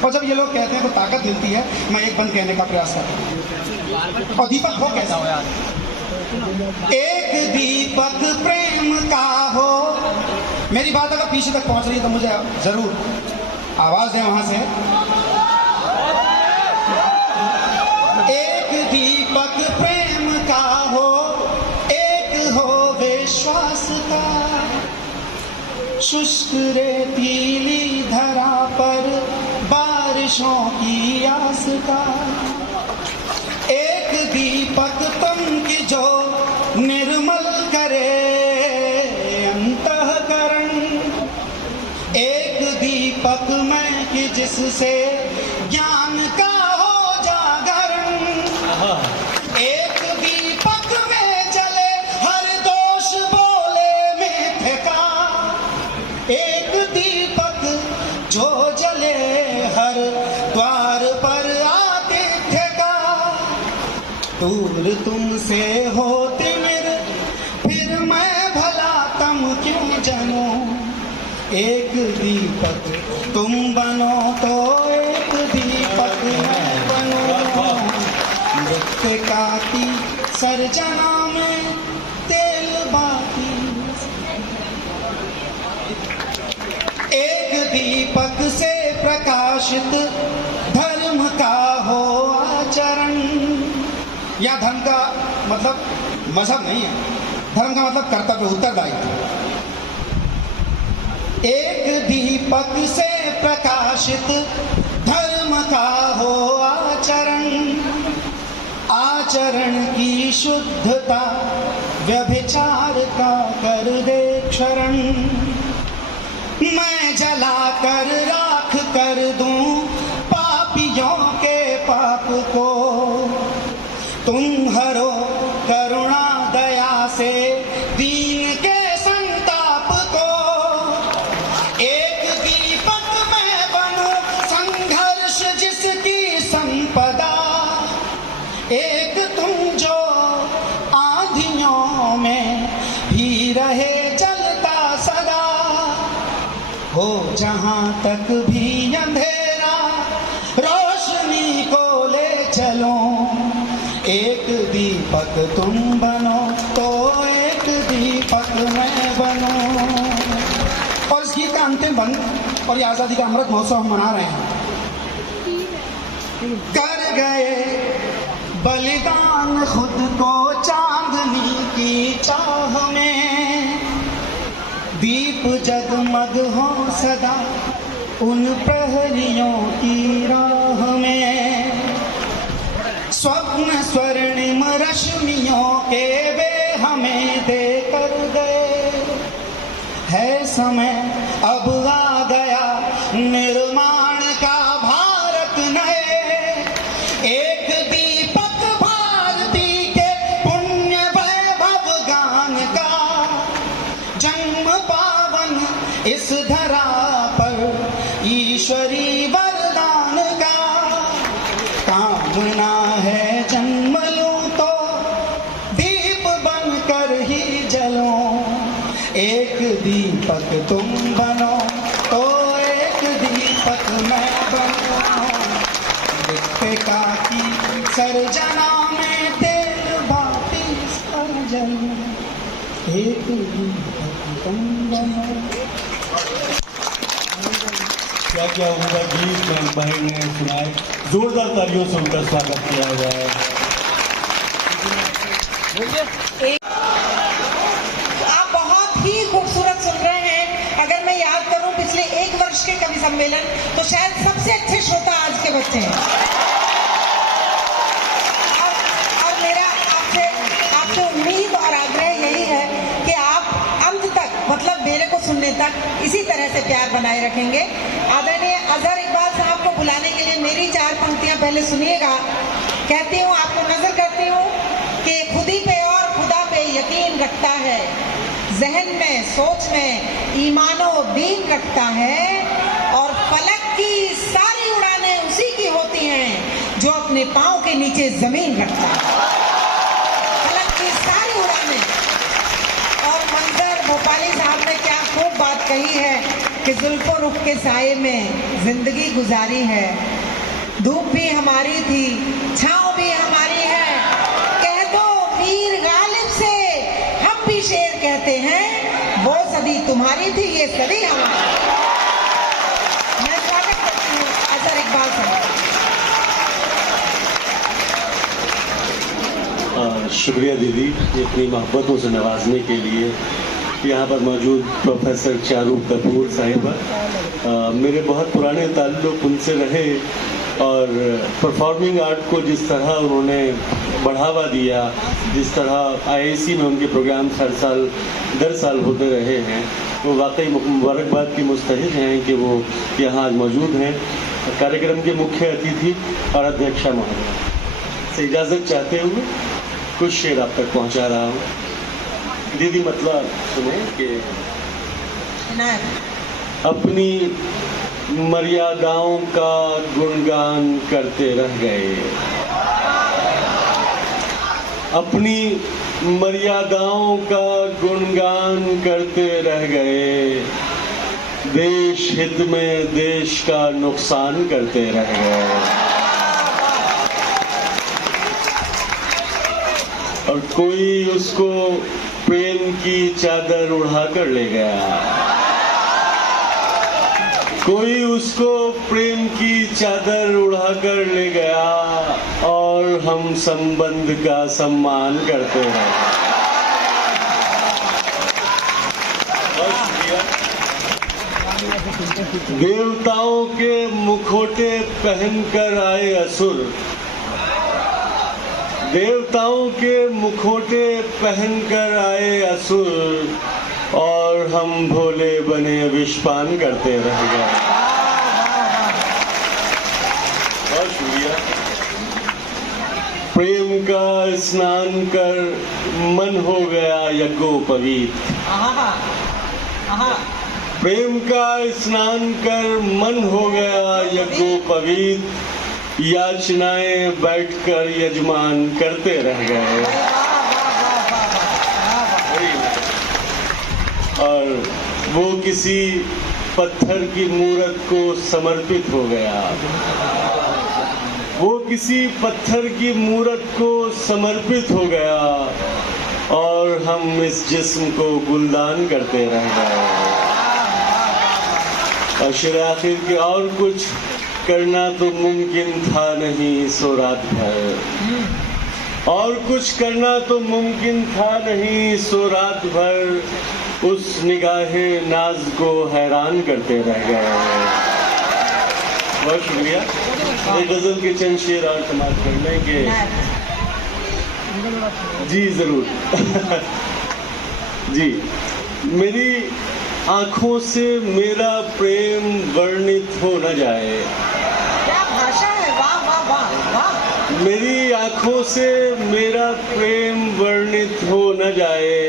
और जब ये लोग कहते हैं तो ताकत मिलती है। मैं एक बंद कहने का प्रयास करता हूँ। और दीपक हो कैसा हो यार? एक दीपक प्रेम का हो। मेरी बात अगर पीछे तक पहुंच रही है तो मुझे जरूर आवाज दें वहां से। एक दीपक प्रेम का हो, एक हो विश्वास का, शुष्क रेतीली धरा पर बारिशों की आस का। एक दीपक तुम की जो निर्मल करे अंतःकरण, एक दीपक मैं कि जिससे ज्ञान का हो जागरण। एक दीपक में जले हर दोष बोले मिथ्या का, एक दीपक जो जले हर द्वार पर आतिथ्य का। दूर तुमसे होती मेरे फिर मैं भला तम क्यों जनूं, एक दीपक तुम बनो तो एक दीपक मैं बनूं। मृत्तिका की सर्जना में तेल बाती, एक दीपक से प्रकाशित धर्म का हो आचरण। या धर्म का मतलब मजहब नहीं है, धर्म का मतलब कर्तव्य, उत्तरदायित्व। एक दीपक से प्रकाशित धर्म का हो आचरण, आचरण की शुद्धता व्यभिचार का कर दे क्षरण। मैं जला कर राख कर दूं पापियों के पाप को, तुम हरो करुणा दया से दीन के संताप को। एक दीपक मैं बनूं संघर्ष जिसकी संपदा, एक तुम जो आंधियों में भी रहे जलता सदा। हो जहां तक भी अंधेरा रोशनी को ले चलो, एक दीपक तुम बनो तो एक दीपक मैं बनूं। और इस गीत का अंतिम बंद और ये आजादी का अमृत महोत्सव हम मना रहे हैं। कर गए बलिदान खुद को चांदनी की चाह में, दीप जगमग हो सदा उन प्रहरियों की राह में। स्वप्न स्वर्णिम रश्मियों के वे हमें देकर गए, है समय अब आ गया निर्माण का भारत नए। एक दीपक भारती के पुण्य वैभव गान का, दीपक तुम बनो तो एक दीपक मैं बनूं, दीपिका की सर्जना में तेल बाती सजन, एक दीपक तुम बनो। क्या क्या उनका गीत भाई ने सुनाए, जोरदार तालियों से उनका स्वागत किया जाए। आप बहुत ही खूबसूरत सुन रहे हैं। अगर मैं याद करूं पिछले 1 वर्ष के कवि सम्मेलन, तो शायद सबसे अच्छे श्रोता आज के बच्चे हैं। और मेरा आपसे उम्मीद और आग्रह यही है कि आप अंत तक, मतलब मेरे को सुनने तक इसी तरह से प्यार बनाए रखेंगे। आदरणीय अजहर इकबाल साहब को बुलाने के लिए मेरी 4 पंक्तियां पहले सुनिएगा। कहती हूँ, आपको नजर करती हूँ कि खुदी पे और खुदा पे यकीन रखता है, जहन में सोच में ईमानो दीन रखता है, और फलक की सारी उड़ानें उसी की होती हैं जो अपने पाँव के नीचे जमीन रखता है। फलक की सारी उड़ानें। और मंजर भोपाली साहब ने क्या खूब बात कही है कि जुल्फो रुख के साये में जिंदगी गुजारी है, धूप भी हमारी थी, छाँव भी हमारी है, कह दो मीर गालिब से हम भी शेर कहते हैं, वो सदी तुम्हारी थी, ये सदी हमारी। मैं स्वागत करती हूँ अजहर इकबाल साहब। शुक्रिया दीदी, इतनी मोहब्बतों से नवाजने के लिए। यहाँ पर मौजूद प्रोफेसर चारू कपूर साहिबा, मेरे बहुत पुराने ताल्लुक उनसे रहे, और परफॉर्मिंग आर्ट को जिस तरह उन्होंने बढ़ावा दिया, जिस तरह आईआईसी में उनके प्रोग्राम्स हर साल दर साल होते रहे हैं, वो वाकई मुबारकबाद की मुस्तहिक हैं कि वो यहाँ आज मौजूद हैं। कार्यक्रम के मुख्य अतिथि और अध्यक्षा महोदय से इजाज़त चाहते हुए कुछ शेर आप तक पहुँचा रहा हूँ। दीदी मतलब सुने कि अपनी मर्यादाओं का गुणगान करते रह गए, अपनी मर्यादाओं का गुणगान करते रह गए, देश हित में देश का नुकसान करते रह गए, और कोई उसको प्रेम की चादर उड़ा कर ले गया, कोई उसको प्रेम की चादर उड़ाकर ले गया, और हम संबंध का सम्मान करते हैं। देवताओं के मुखौटे पहनकर आए असुर, देवताओं के मुखौटे पहनकर आए असुर, और हम भोले बने विषपान करते रह गए। बहुत शुक्रिया। प्रेम का स्नान कर मन हो गया यज्ञोपवीत, प्रेम का स्नान कर मन हो गया यज्ञोपवीत, याचनाएं बैठकर यजमान करते रह गए। और वो किसी पत्थर की मूरत को समर्पित हो गया, वो किसी पत्थर की मूरत को समर्पित हो गया, और हम इस जिस्म को गुलदान करते रह गए। और शेर आखिर के और कुछ करना तो मुमकिन था नहीं सो रात भर, और कुछ करना तो मुमकिन था नहीं सो रात भर, उस निगाहे नाज को हैरान करते रह गए। बहुत शुक्रिया। एक गजल के चंद शेर और समाप्त करने के। जी जरूर। जी, मेरी आंखों से मेरा प्रेम वर्णित हो न जाए, क्या भाषा है, वाह वाह वाह वाह। मेरी आंखों से मेरा प्रेम वर्णित हो न जाए,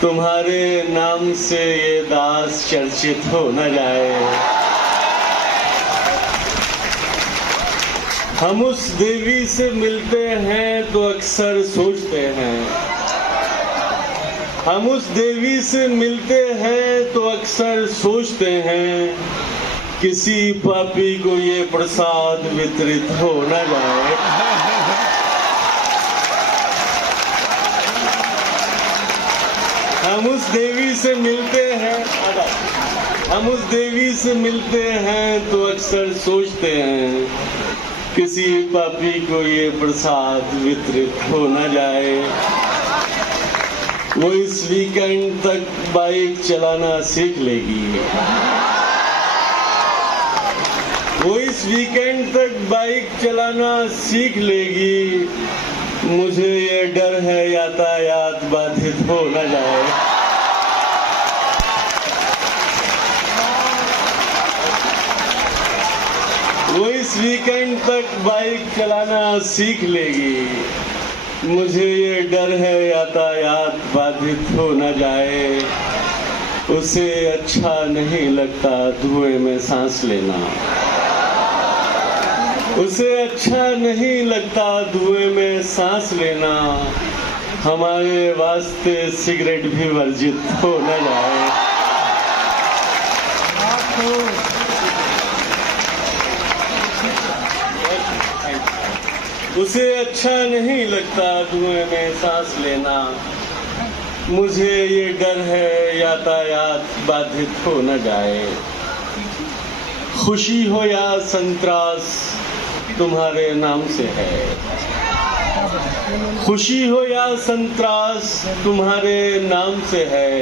तुम्हारे नाम से ये दास चर्चित हो न जाए। हम उस देवी से मिलते हैं तो अक्सर सोचते हैं, हम उस देवी से मिलते हैं तो अक्सर सोचते हैं किसी पापी को ये प्रसाद वितरित हो न जाए। हम उस देवी से मिलते हैं तो अक्सर सोचते हैं किसी पापी को ये प्रसाद वितरित हो न जाए। वो इस वीकेंड तक बाइक चलाना सीख लेगी। वो इस वीकेंड तक बाइक चलाना सीख लेगी। मुझे ये डर है यातायात बाधित हो न जाए। वो इस वीकेंड तक बाइक चलाना सीख लेगी। मुझे ये डर है यातायात बाधित हो न जाए। उसे अच्छा नहीं लगता धुएं में सांस लेना। उसे अच्छा नहीं लगता धुएं में सांस लेना। हमारे वास्ते सिगरेट भी वर्जित हो न जाए। उसे अच्छा नहीं लगता धुएं में सांस लेना। मुझे ये डर है यातायात बाधित हो न जाए। खुशी हो या संतरास तुम्हारे नाम से है। खुशी हो या संतरास तुम्हारे नाम से है।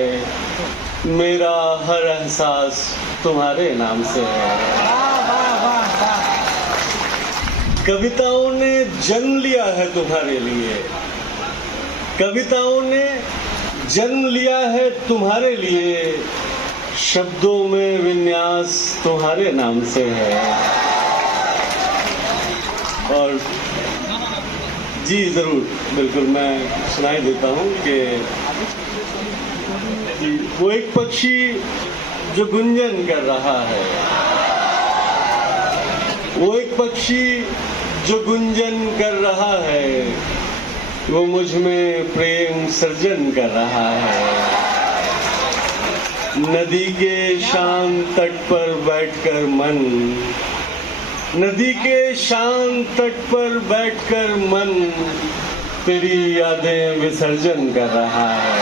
मेरा हर एहसास तुम्हारे नाम से है। कविताओं ने जन्म लिया है तुम्हारे लिए। कविताओं ने जन्म लिया है तुम्हारे लिए। शब्दों में विन्यास तुम्हारे नाम से है। और जी जरूर, बिल्कुल, मैं सुनाई देता हूँ कि वो एक पक्षी जो गुंजन कर रहा है। वो एक पक्षी जो गुंजन कर रहा है। वो मुझ में प्रेम सर्जन कर रहा है। नदी के शांत तट पर बैठकर मन, नदी के शांत तट पर बैठकर मन तेरी यादें विसर्जन कर रहा है।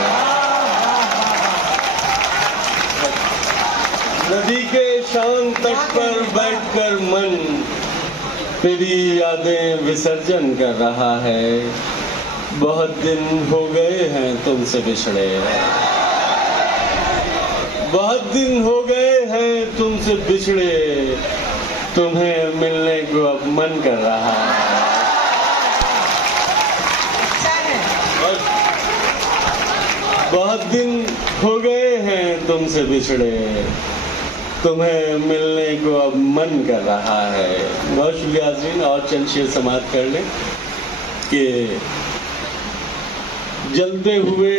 नदी के शांत तट पर बैठकर मन तेरी यादें विसर्जन कर रहा है। बहुत दिन हो गए हैं तुमसे बिछड़े। बहुत दिन हो गए हैं तुमसे बिछड़े। तुम्हें मिलने को अब मन कर रहा है। बहुत दिन हो गए हैं तुमसे बिछड़े। तुम्हें मिलने को अब मन कर रहा है। बहुत शुक्रिया जी। और चंद शेर समाप्त कर लें कि जलते हुए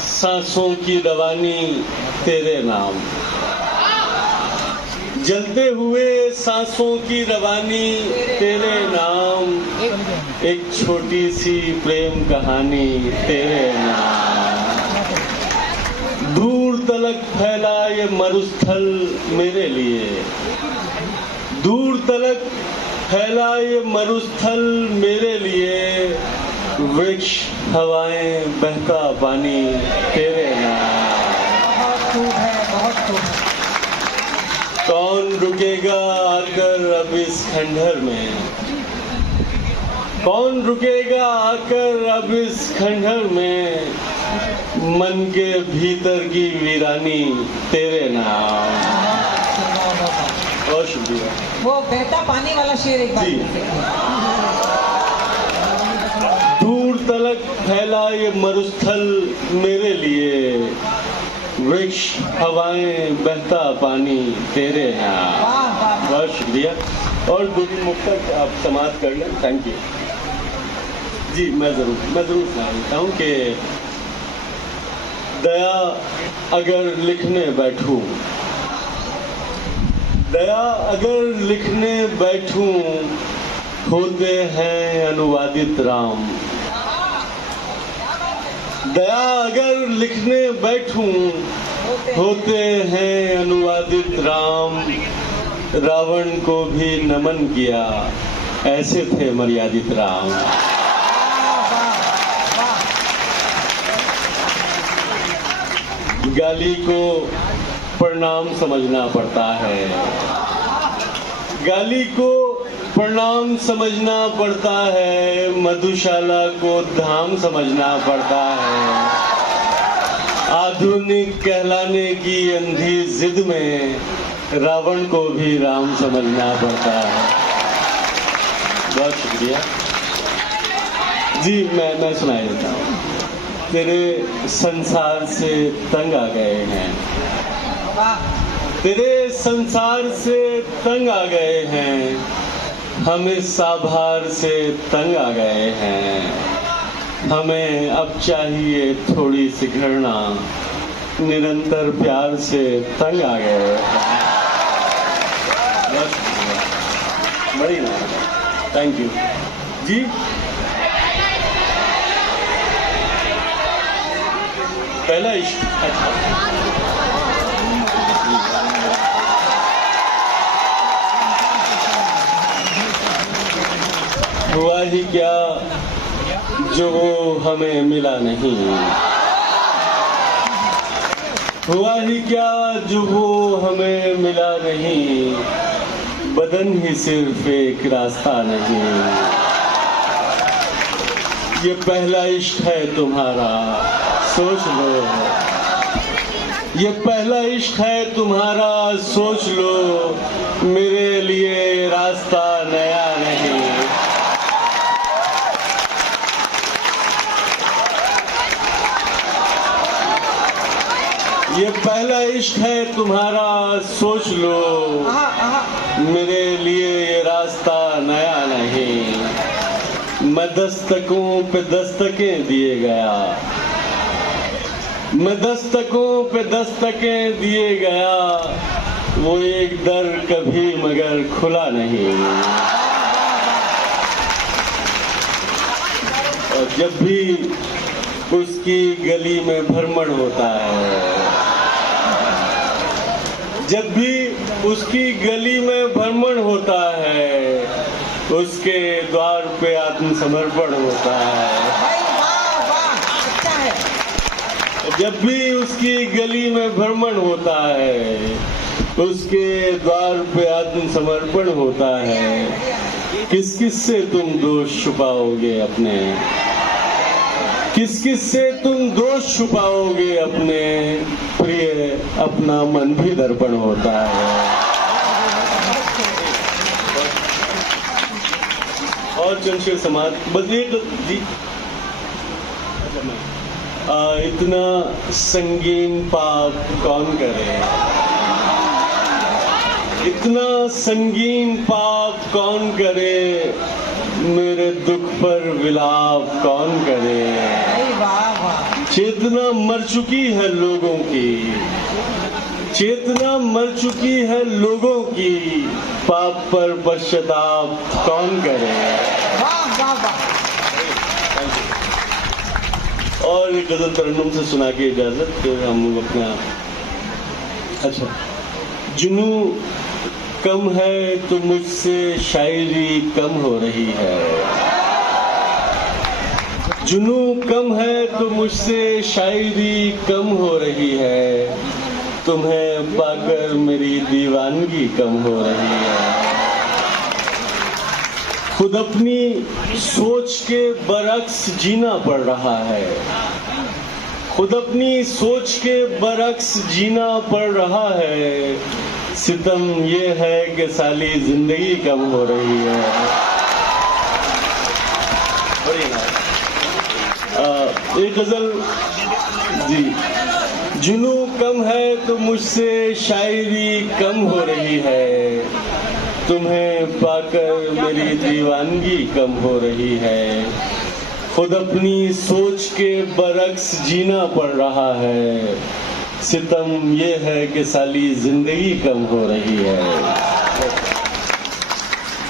सांसों की रवानी तेरे नाम। जलते हुए सांसों की रवानी तेरे नाम। एक छोटी सी प्रेम कहानी तेरे नाम। दूर तलक फैला ये मरुस्थल मेरे लिए। दूर तलक फैला ये मरुस्थल मेरे लिए। वृक्ष हवाएं बहता पानी तेरे नाम। बहुत खूब है, बहुत खूब। कौन रुकेगा आकर अब इस खंडहर में। कौन रुकेगा आकर अब इस खंडहर में। मन के भीतर की वीरानी तेरे नाम। बहुत शुक्रिया। वो बहता पानी वाला शेर एक बार जी। फिर से। दूर तलक फैला ये मरुस्थल मेरे लिए। वृक्ष हवाएं बहता पानी तेरे नाम। वाह वाह। बहुत शुक्रिया। और दूसरी मुक्तक आप समाप्त कर लें। थैंक यू जी। मैं जरूर सुनाता हूँ कि दया अगर लिखने बैठूं, दया अगर लिखने बैठूं, होते हैं अनुवादित राम। दया अगर लिखने बैठूं होते हैं अनुवादित राम, रावण को भी नमन किया, ऐसे थे मर्यादित राम। गाली को प्रणाम समझना पड़ता है, गाली को प्रणाम समझना पड़ता है, मधुशाला को धाम समझना पड़ता है। आधुनिक कहलाने की अंधी जिद में रावण को भी राम समझना पड़ता है। बहुत शुक्रिया जी। मैं सुनाई देता हूँ। तेरे संसार से तंग आ गए हैं, तेरे संसार से तंग आ गए हैं, हम इस आभार से तंग आ गए हैं। हमें अब चाहिए थोड़ी सी घृणा, निरंतर प्यार से तंग आ गए हैं। बड़ी ना, थैंक यू जी। पहला इश्क, अच्छा हुआ ही क्या जो वो हमें मिला नहीं, हुआ ही क्या जो वो हमें मिला नहीं, बदन ही सिर्फ एक रास्ता नहीं। ये पहला इश्क है तुम्हारा, सोच लो, ये पहला इश्क है तुम्हारा, सोच लो, मेरे लिए रास्ता नया नहीं। ये पहला इश्क है तुम्हारा, सोच लो, मेरे लिए ये रास्ता नया नहीं। मैं दस्तकों पे दस्तकें दिए गया, मैं दस्तकों पे दस्तकें दिए गया, वो एक दर कभी मगर खुला नहीं। और जब भी उसकी गली में भ्रमण होता है, जब भी उसकी गली में भ्रमण होता है, उसके द्वार पे आत्मसमर्पण होता है। जब भी उसकी गली में भ्रमण होता है, उसके द्वार पे आत्मसमर्पण होता है। किस किस से तुम दोष छुपाओगे अपने, किस किस से तुम दोष छुपाओगे अपने, प्रिय अपना मन भी दर्पण होता है। और चंचल समाज बस एक जी, इतना संगीन पाप कौन करे, इतना संगीन पाप कौन करे, मेरे दुख पर विलाप कौन करे। चेतना मर चुकी है लोगों की, चेतना मर चुकी है लोगों की, पाप पर पश्चाताप कौन करे। और एक गजल तरन्नुम से सुना के इजाजत, फिर हम लोग अपना। अच्छा, जुनू कम है तो मुझसे शायरी कम हो रही है, जुनू कम है तो मुझसे शायरी कम हो रही है, तुम्हें पाकर मेरी दीवानगी कम हो रही है। खुद अपनी सोच के बरक्स जीना पड़ रहा है, खुद अपनी सोच के बरक्स जीना पड़ रहा है। सितम ये है कि साली जिंदगी कम हो रही है। एक गजल जी, जुनू कम है तो मुझसे शायरी कम हो रही है, तुम्हें पाकर मेरी दीवानगी कम हो रही है। खुद अपनी सोच के बरक्स जीना पड़ रहा है, सितम ये है कि साली जिंदगी कम हो रही है।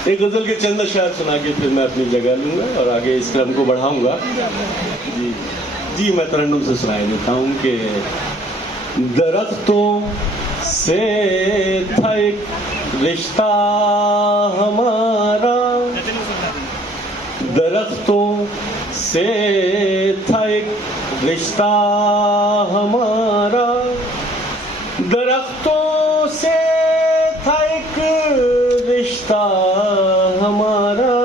एक गजल के चंद अशआर सुना के फिर मैं अपनी जगह लूंगा और आगे इस क्रम को बढ़ाऊंगा जी। जी मैं तरन्नुम से सुनाई देता हूँ कि दरख्तों से था एक रिश्ता हमारा, दरख्तों से था एक रिश्ता हमारा, दरख्तों से था एक रिश्ता हमारा,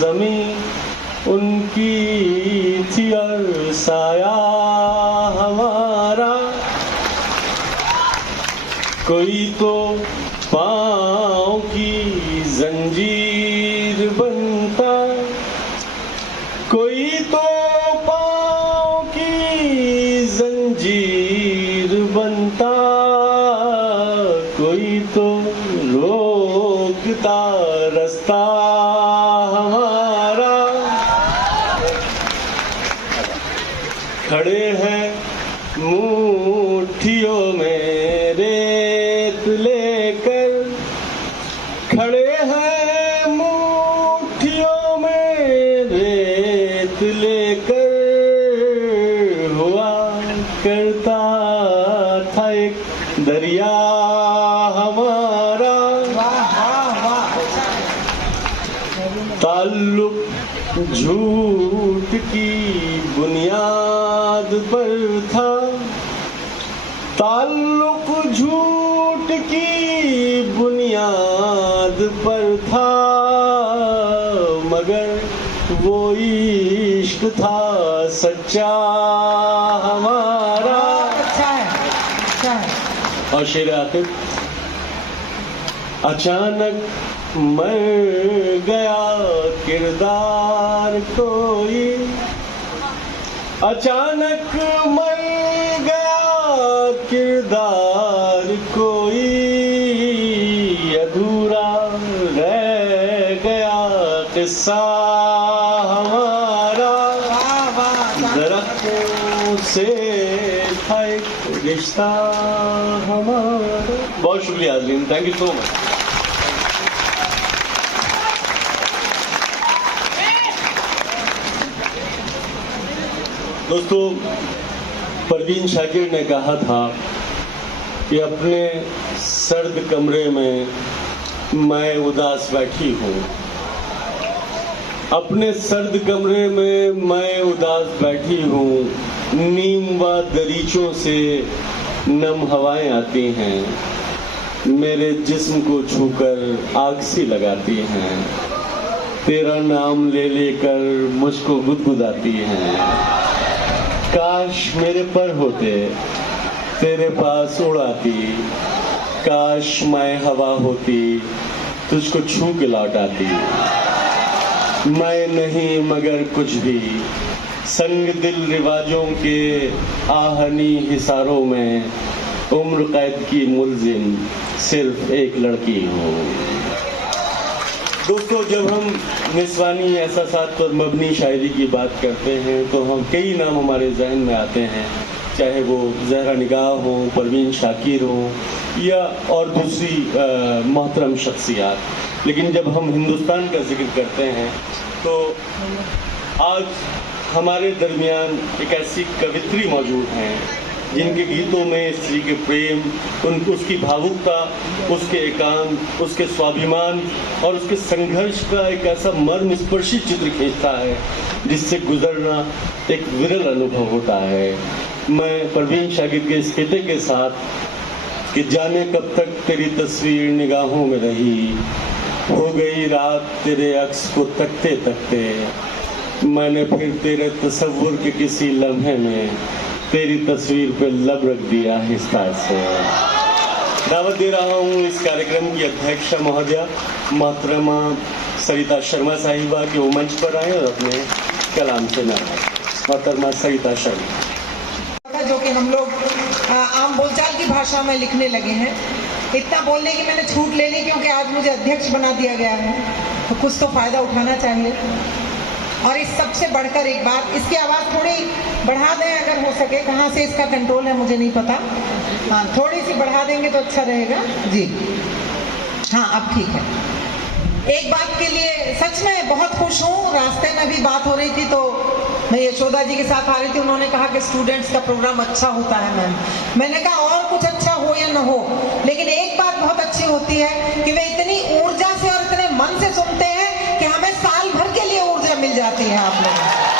ज़मीन उनकी थी और साया हमारा, कोई तो पाँव की जंजीर बनता, कोई तो पाँव की जंजीर बनता, कोई तो रोकता रास्ता हमारा, खड़े हैं मुट्ठियों में रेत लेकर, खड़े हैं मुट्ठियों में रेत लेकर, हुआ करता था एक दरिया हमारा, ताल्लुक झूठ की बुनियाद पर था, ताल्लुक झूठ की बुनियाद पर था, मगर वो इश्क था सच्चा हमारा। अच्छा है। और शेर आखिर, अचानक मर गया किरदार कोई, अचानक मर गया किरदार कोई, अधूरा रह गया किस्सा हमारा, दरख्तों से था एक रिश्ता हमारा। बहुत शुक्रिया आज़रीन, थैंक यू सो मच। दोस्तों, परवीन शाकिर ने कहा था कि अपने सर्द कमरे में मैं उदास बैठी हूँ, अपने सर्द कमरे में मैं उदास बैठी हूँ, नीम व दरीचों से नम हवाएं आती हैं, मेरे जिस्म को छूकर आग सी लगाती हैं, तेरा नाम ले लेकर मुझको गुदगुदाती हैं, काश मेरे पर होते तेरे पास उड़ाती, काश मैं हवा होती तुझको छू के लौट आती, मैं नहीं मगर कुछ भी संग दिल रिवाजों के आहनी हिसारों में उम्र कैद की मुलजिम सिर्फ एक लड़की हूँ। दोस्तों, जब हम निस्वानी एहसासात पर मबनी शायरी की बात करते हैं तो हम कई नाम हमारे जहन में आते हैं, चाहे वो ज़हरा निगाह हो, परवीन शाकिर हो या और दूसरी मोहतरम शख्सियात। लेकिन जब हम हिंदुस्तान का जिक्र करते हैं तो आज हमारे दरमियान एक ऐसी कवित्री मौजूद हैं जिनके गीतों में स्त्री के प्रेम, उसकी भावुकता, उसके एकांत, उसके स्वाभिमान और उसके संघर्ष का एक ऐसा मर्मस्पर्शी चित्र खींचता है जिससे गुजरना एक विरल अनुभव होता है। मैं परवीन शाकिर के इस हिते के साथ कि जाने कब तक तेरी तस्वीर निगाहों में रही, हो गई रात तेरे अक्स को तकते तकते, मैंने फिर तेरे तसव्वुर के किसी लम्हे में तेरी तस्वीर पे लब रख दिया हिस्सा से। दावत दे रहा हूँ इस कार्यक्रम की अध्यक्षा महोदया मोहतरमा सरिता शर्मा साहिबा के वो मंच पर आए और अपने कलाम से नवाजें। मोहतरमा सरिता शर्मा, जो कि हम लोग आम बोलचाल की भाषा में लिखने लगे हैं। इतना बोलने की मैंने छूट ले ली क्योंकि आज मुझे अध्यक्ष बना दिया गया है, तो कुछ तो फायदा उठाना चाहिए। और इस सबसे बढ़कर एक बात, इसकी आवाज़ थोड़ी बढ़ा दें अगर हो सके, कहाँ से इसका कंट्रोल है मुझे नहीं पता। हाँ, थोड़ी सी बढ़ा देंगे तो अच्छा रहेगा जी। हाँ, अब ठीक है। एक बात के लिए सच में बहुत खुश हूँ, रास्ते में भी बात हो रही थी तो मैं यशोदा जी के साथ आ रही थी, उन्होंने कहा कि स्टूडेंट्स का प्रोग्राम अच्छा होता है मैम। मैंने कहा और कुछ अच्छा हो या न हो, लेकिन एक बात बहुत अच्छी होती है कि वे इतनी ऊर्जा से और इतने मन से सुनते हैं कि हमें साल भर के लिए ऊर्जा मिल जाती है आप लोगों से।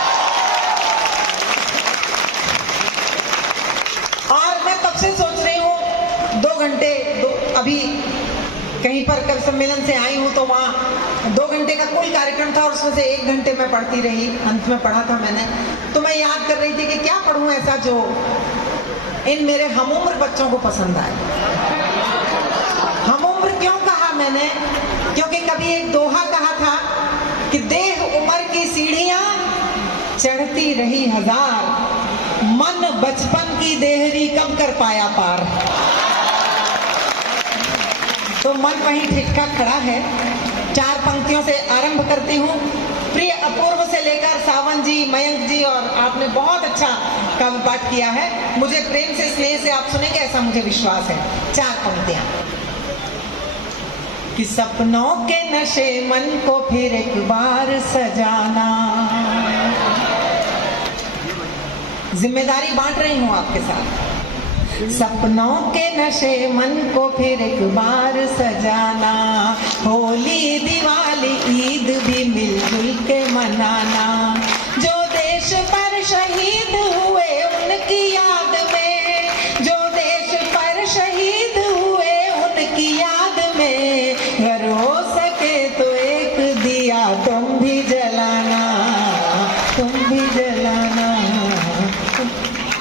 और मैं तब से सोच रही हूँ 2 घंटे अभी कहीं पर कवि सम्मेलन से आई हूँ तो वहाँ 2 घंटे का कुल कार्यक्रम था और उसमें से 1 घंटे मैं पढ़ती रही, अंत में पढ़ा था मैंने। तो मैं याद कर रही थी कि क्या पढ़ूं ऐसा जो इन मेरे हमउम्र बच्चों को पसंद आए। हमउम्र क्यों कहा मैंने? क्योंकि कभी एक दोहा कहा था कि देह उम्र की सीढ़ियां चढ़ती रही 1000, मन बचपन की देहरी कब कर पाया पार। तो मन वहीं ठिठका खड़ा है। 4 पंक्तियों से आरंभ करती हूँ। प्रिय अपूर्व से लेकर सावन जी, मयंक जी और आपने बहुत अच्छा काव्य पाठ किया है। मुझे प्रेम से स्नेह से आप सुनेंगे ऐसा मुझे विश्वास है। 4 पंक्तियां। कि सपनों के नशे मन को फिर एक बार सजाना। जिम्मेदारी बांट रही हूँ आपके साथ। सपनों के नशे मन को फिर एक बार सजाना, होली दिवाली ईद भी मिलजुल के मनाना। जो देश पर शहीद हुए उनकी याद में, जो देश पर शहीद हुए उनकी याद में, अगर हो सके तो एक दिया तुम भी जलाना, तुम भी जलाना।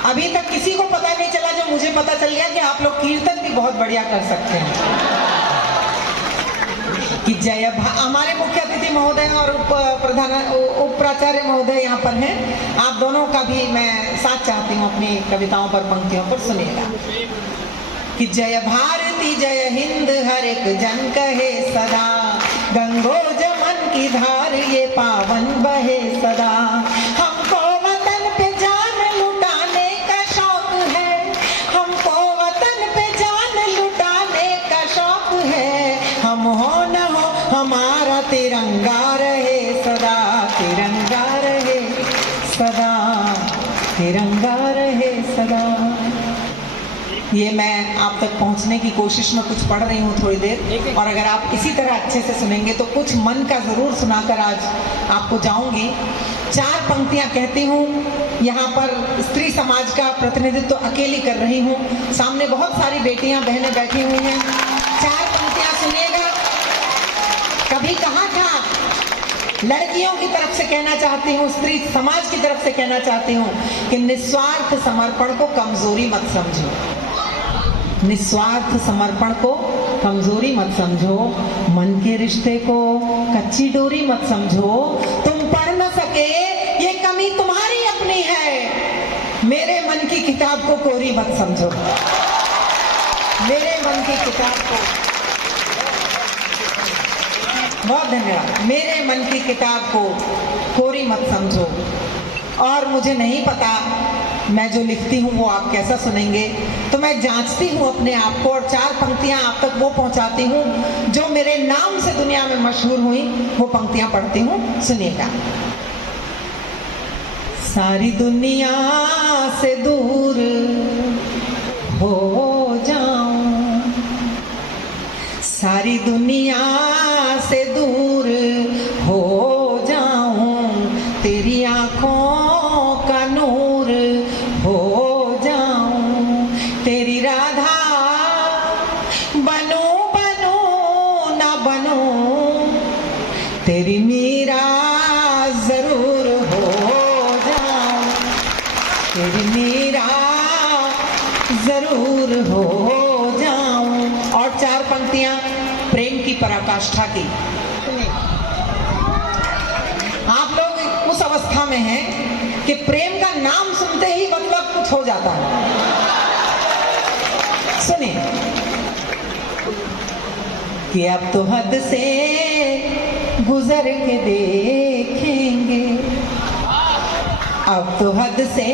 अभी तक किसी को पता नहीं चला, जो मुझे पता चल गया कि आप लोग कीर्तन भी बहुत बढ़िया कर सकते हैं। कि जय हमारे मुख्य अतिथि महोदय और उप प्राचार्य महोदय यहाँ पर हैं। आप दोनों का भी मैं साथ चाहती हूँ अपनी कविताओं पर, पंक्तियों पर सुनिएगा। कि जय भारती जय हिंद हर एक जन कहे सदा, गंगो जमन की धार ये पावन बहे सदा। हमको वतन पे जान लुटाने का शौक है, हमको वतन पे जान लुटाने का शौक है। हम हो न हो हमारा तिरंगा रहे सदा, तिरंगा रहे सदा, तिरंगा रहे सदा। ये मैं आप तक पहुंचने की कोशिश में कुछ पढ़ रही हूँ थोड़ी देर, और अगर आप इसी तरह अच्छे से सुनेंगे तो कुछ मन का जरूर सुनाकर आज आपको जाऊंगी। 4 पंक्तियां कहती हूँ। यहाँ पर स्त्री समाज का प्रतिनिधित्व तो अकेली कर रही हूँ, सामने बहुत सारी बेटियां बहनें बैठी हुई हैं। 4 पंक्तियां सुनिएगा। कभी कहा था, लड़कियों की तरफ से कहना चाहती हूँ, स्त्री समाज की तरफ से कहना चाहती हूँ कि निस्वार्थ समर्पण को कमजोरी मत समझो, निस्वार्थ समर्पण को कमजोरी मत समझो, मन के रिश्ते को कच्ची डोरी मत समझो। तुम पढ़ न सके ये कमी तुम्हारी अपनी है, मेरे मन की किताब को कोरी मत समझो, मेरे मन की किताब को। बहुत धन्यवाद। मेरे मन की किताब को कोरी मत समझो। और मुझे नहीं पता मैं जो लिखती हूँ वो आप कैसा सुनेंगे, तो मैं जांचती हूँ अपने आप को और 4 पंक्तियां आप तक वो पहुंचाती हूँ जो मेरे नाम से दुनिया में मशहूर हुई। वो पंक्तियां पढ़ती हूँ, सुनिएगा। सारी दुनिया से दूर हो जाऊं, सारी दुनिया से दूर हो जाऊं, तेरी आंखों का नूर हो जाऊं, तेरी राधा बनूं बनूं ना बनूं, तेरी मीरा जरूर हो जाऊं, तेरी मीरा जरूर हो जाऊं। और 4 पंक्तियां प्रेम की पराकाष्ठा की। आप लोग उस अवस्था में हैं कि प्रेम का नाम सुनते ही मतलब कुछ हो जाता है। सुनिए। कि अब तो हद से गुजर के देखेंगे, अब तो हद से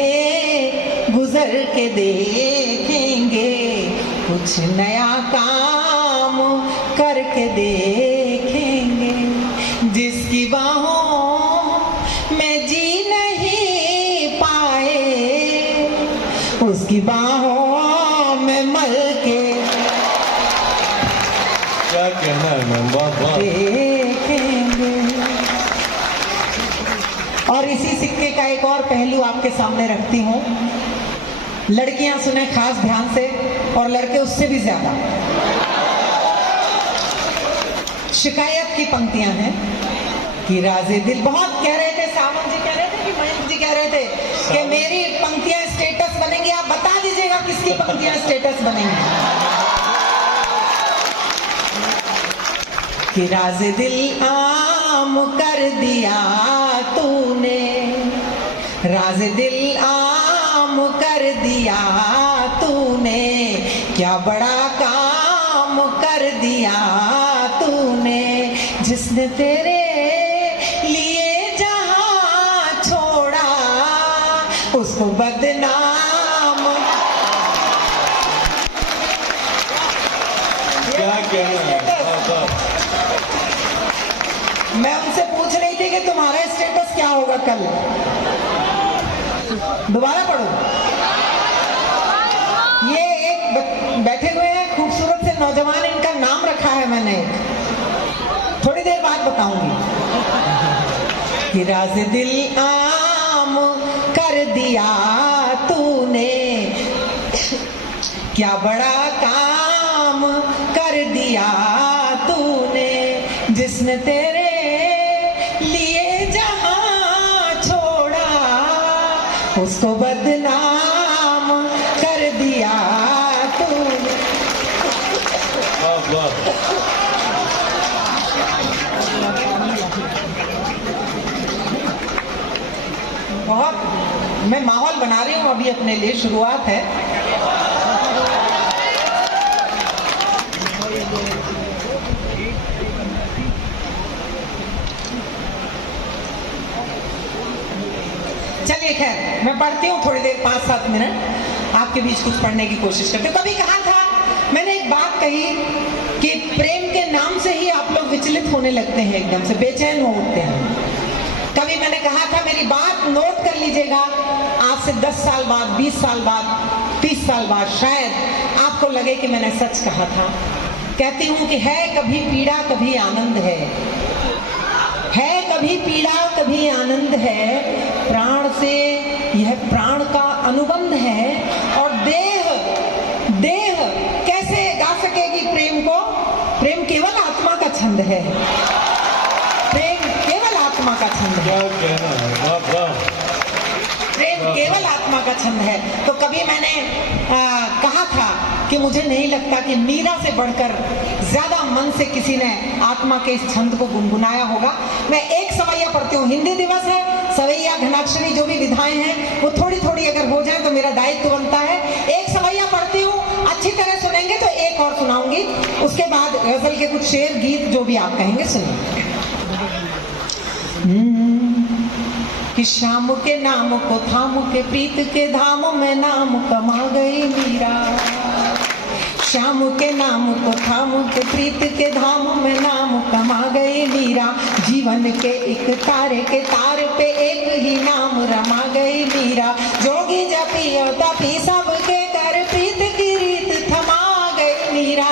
गुजर के देखेंगे, कुछ नया काम करके देखेंगे, जिसकी बाहों में जी नहीं उसकी बाहों में मल के क्या कहना है मैम, वाह वाह। देखेंगे। और इसी सिक्के का एक और पहलू आपके सामने रखती हूं। लड़कियां सुने खास ध्यान से और लड़के उससे भी ज्यादा। शिकायत की पंक्तियां हैं कि राज़े दिल, बहुत कह रहे थे, सावन जी कह रहे थे कि मयंक जी कह रहे थे कि मेरी पंक्तियां स्टेटस बनेंगी। आप बता दीजिएगा किसकी पंक्तियां स्टेटस बनेंगी। कि राज़े दिल आम कर दिया तूने, राज़े दिल आम कर दिया तूने, क्या बड़ा काम कर दिया तूने, जिसने तेरे लिए जहां छोड़ा उसको बदनाम। क्या कहना है, वाह वाह। मैं उनसे पूछ रही थी कि तुम्हारा स्टेटस क्या होगा कल। दोबारा पढ़ो। ये एक बैठे हुए हैं खूबसूरत से नौजवान, इनका नाम रखा है मैंने, थोड़ी देर बाद बताऊंगी। कि राज़े दिल आम कर दिया तूने, क्या बड़ा काम कर दिया तूने, जिसने तेरे लिए जहां छोड़ा उसको बदनाम कर दिया तूने। वाह वाह। बहुत मैं माहौल बना रही हूँ अभी अपने लिए, शुरुआत है। चलिए खैर, मैं पढ़ती हूँ थोड़ी देर, 5-7 मिनट आपके बीच कुछ पढ़ने की कोशिश करती हूँ। कभी कहा था मैंने, एक बात कही कि प्रेम के नाम से ही आप लोग विचलित होने लगते हैं, एकदम से बेचैन हो उठते हैं। कभी मैंने कहा था, मेरी बात नोट कर लीजिएगा, आज से 10 साल बाद, 20 साल बाद, 30 साल बाद शायद आपको लगे कि मैंने सच कहा था। कहती हूँ कि है कभी पीड़ा कभी आनंद है कभी पीड़ा कभी आनंद है, प्राण से यह प्राण का अनुबंध है, और देह कैसे गा सकेगी प्रेम को। प्रेम केवल आत्मा का छंद है, प्रेम केवल आत्मा का छंद है। क्या कहना है, वाह वाह। प्रेम केवल आत्मा का छंद है। तो कभी मैंने कहा था कि मुझे नहीं लगता कि मीरा से बढ़कर ज्यादा मन से किसी ने आत्मा के इस छंद को गुनगुनाया होगा। मैं एक सवैया पढ़ती हूँ, हिंदी दिवस है, सवैया घनाक्षरी जो भी विधाएं हैं वो थोड़ी थोड़ी अगर हो जाए तो मेरा दायित्व बनता है। एक सवैया पढ़ती हूँ, अच्छी तरह सुनेंगे तो एक और सुनाऊंगी, उसके बाद गजल के कुछ शेर गीत जो भी आप कहेंगे सुनिए। कि शाम के नाम को थाम के प्रीत के धाम में नाम कमा गई मीरा, शाम के नाम को थाम के प्रीत के धाम में नाम कमा गई मीरा, जीवन के एक तारे के तार पे एक ही नाम रमा गई मीरा, जोगी जपी और तपी सबके कर प्रीत की रीत थमा गई मीरा,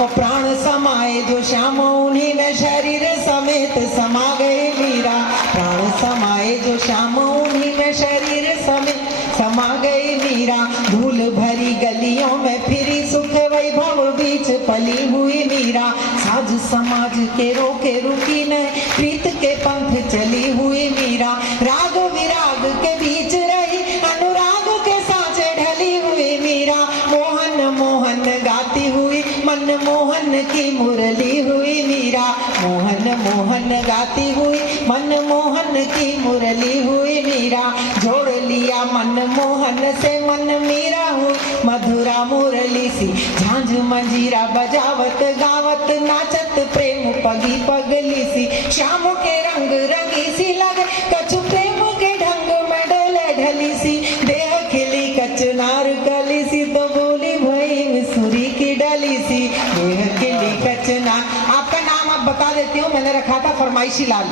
और प्राण समाए जो श्याम उन्हीं में शरीर समेत समा गए मीरा, प्राण समाए जो श्याम उन्हीं में शरीर समेत समा गई मीरा, धूल भरी गलियों में फिरी सुख वैभव बीच पली हुई मीरा, साज समाज के रोके रुकी न प्रीत के पंथ चली हुई मीरा, राग विराग के बीच रही अनुराग के सांचे ढली हुई मीरा, मोहन मोहन गाती हुई मन मोहन की मुरली हुई मीरा, मोहन मोहन गाती हुई मन मोहन की मुरली हुई मीरा, जोड़ लिया मन मोहन से मन मीरा हुई मधुरा मुरली सी, झांझ मंजीरा बजावत गावत नाचत प्रेम पगी पगली सी, श्याम के रंग रंगी सी लगे कछु प्रेम के ढंग में डोले ढली सी, देह खिली कचनार कली सी तो बोली भई सुरी की डली सी, देह खिली कचनार। आपका नाम अब बता देती हूँ, मैंने रखा था फरमाइशी लाल,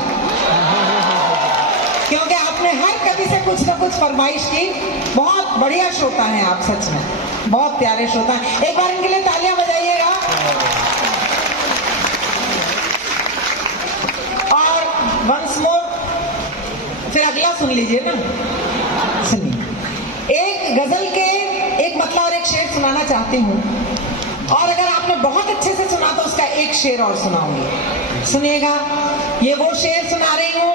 क्योंकि आपने हर कवि से कुछ न कुछ फरमाइश की। बहुत बढ़िया श्रोता हैं आप, सच में बहुत प्यारे श्रोता हैं। एक बार इनके लिए तालियां बजाइएगा। और वंस मोर, फिर अगला सुन लीजिए ना, सुनिए। एक गजल के एक मतला और एक शेर सुनाना चाहती हूँ, और अगर आपने बहुत अच्छे से सुना तो उसका एक शेर और सुनाऊंगी। सुनिएगा, ये वो शेर सुना रही हूँ।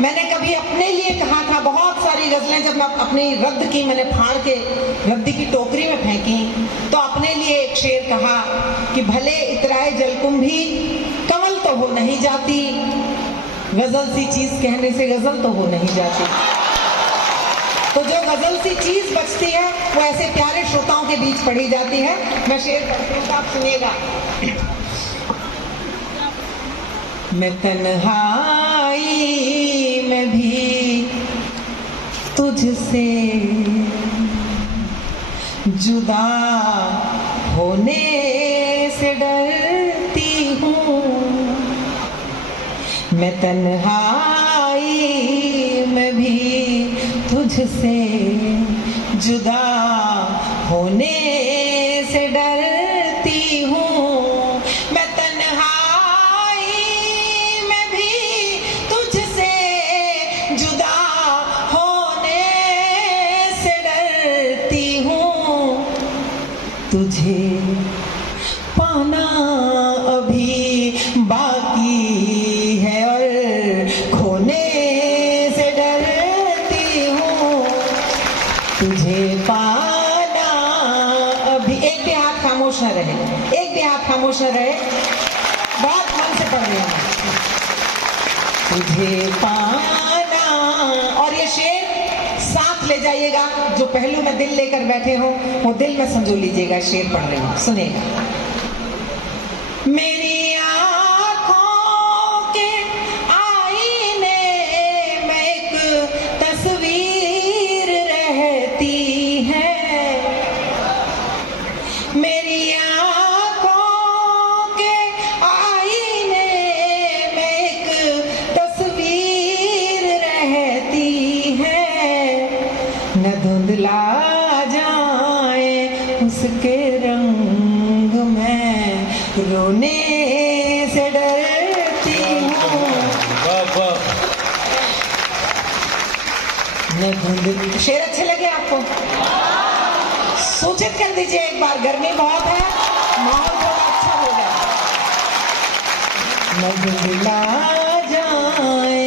मैंने कभी अपने लिए कहा था, बहुत सारी गजलें जब मैं अपनी रद्द की, मैंने फाड़ के रद्दी की टोकरी में फेंकी, तो अपने लिए एक शेर कहा कि भले इतराए जलकुंभी कमल तो हो नहीं जाती, गजल सी चीज कहने से गजल तो हो नहीं जाती। तो जो गजल सी चीज बचती है वो ऐसे प्यारे श्रोताओं के बीच पढ़ी जाती है। मैं शेर पढ़ती हूँ तो आप सुनिएगा। मैं तन्हाई में भी तुझसे जुदा होने से डरती हूँ, मैं तन्हाई में भी तुझसे जुदा होने से डरती हूँ, मैं तन्हाई में भी तुझसे जुदा होने से डरती हूँ, तुझे पाना अभी बाकी है और खोने से डरती हूँ, तुझे पाना अभी। एक भी हाथ खामोश न रहे, एक भी हाथ खामोश न रहे, बहुत मन से पढ़ रहे हैं। तुझे पाना, और ये शेर साथ ले जाइएगा, जो पहलू में दिल लेकर बैठे हो वो दिल में संजो लीजिएगा। शेर पढ़ रही हूँ, सुनिएगा। मेरी आँखों के आईने में एक तस्वीर रहती है, मेरी आँखों के आईने में एक तस्वीर रहती है, न धुंधला जाए उसके रंग में रोने से डरती हूँ। शेर अच्छे लगे आपको? सूचित कर दीजिए एक बार, गर्मी बहुत है, माहौल थोड़ा अच्छा हो गया। न धुंधला जाए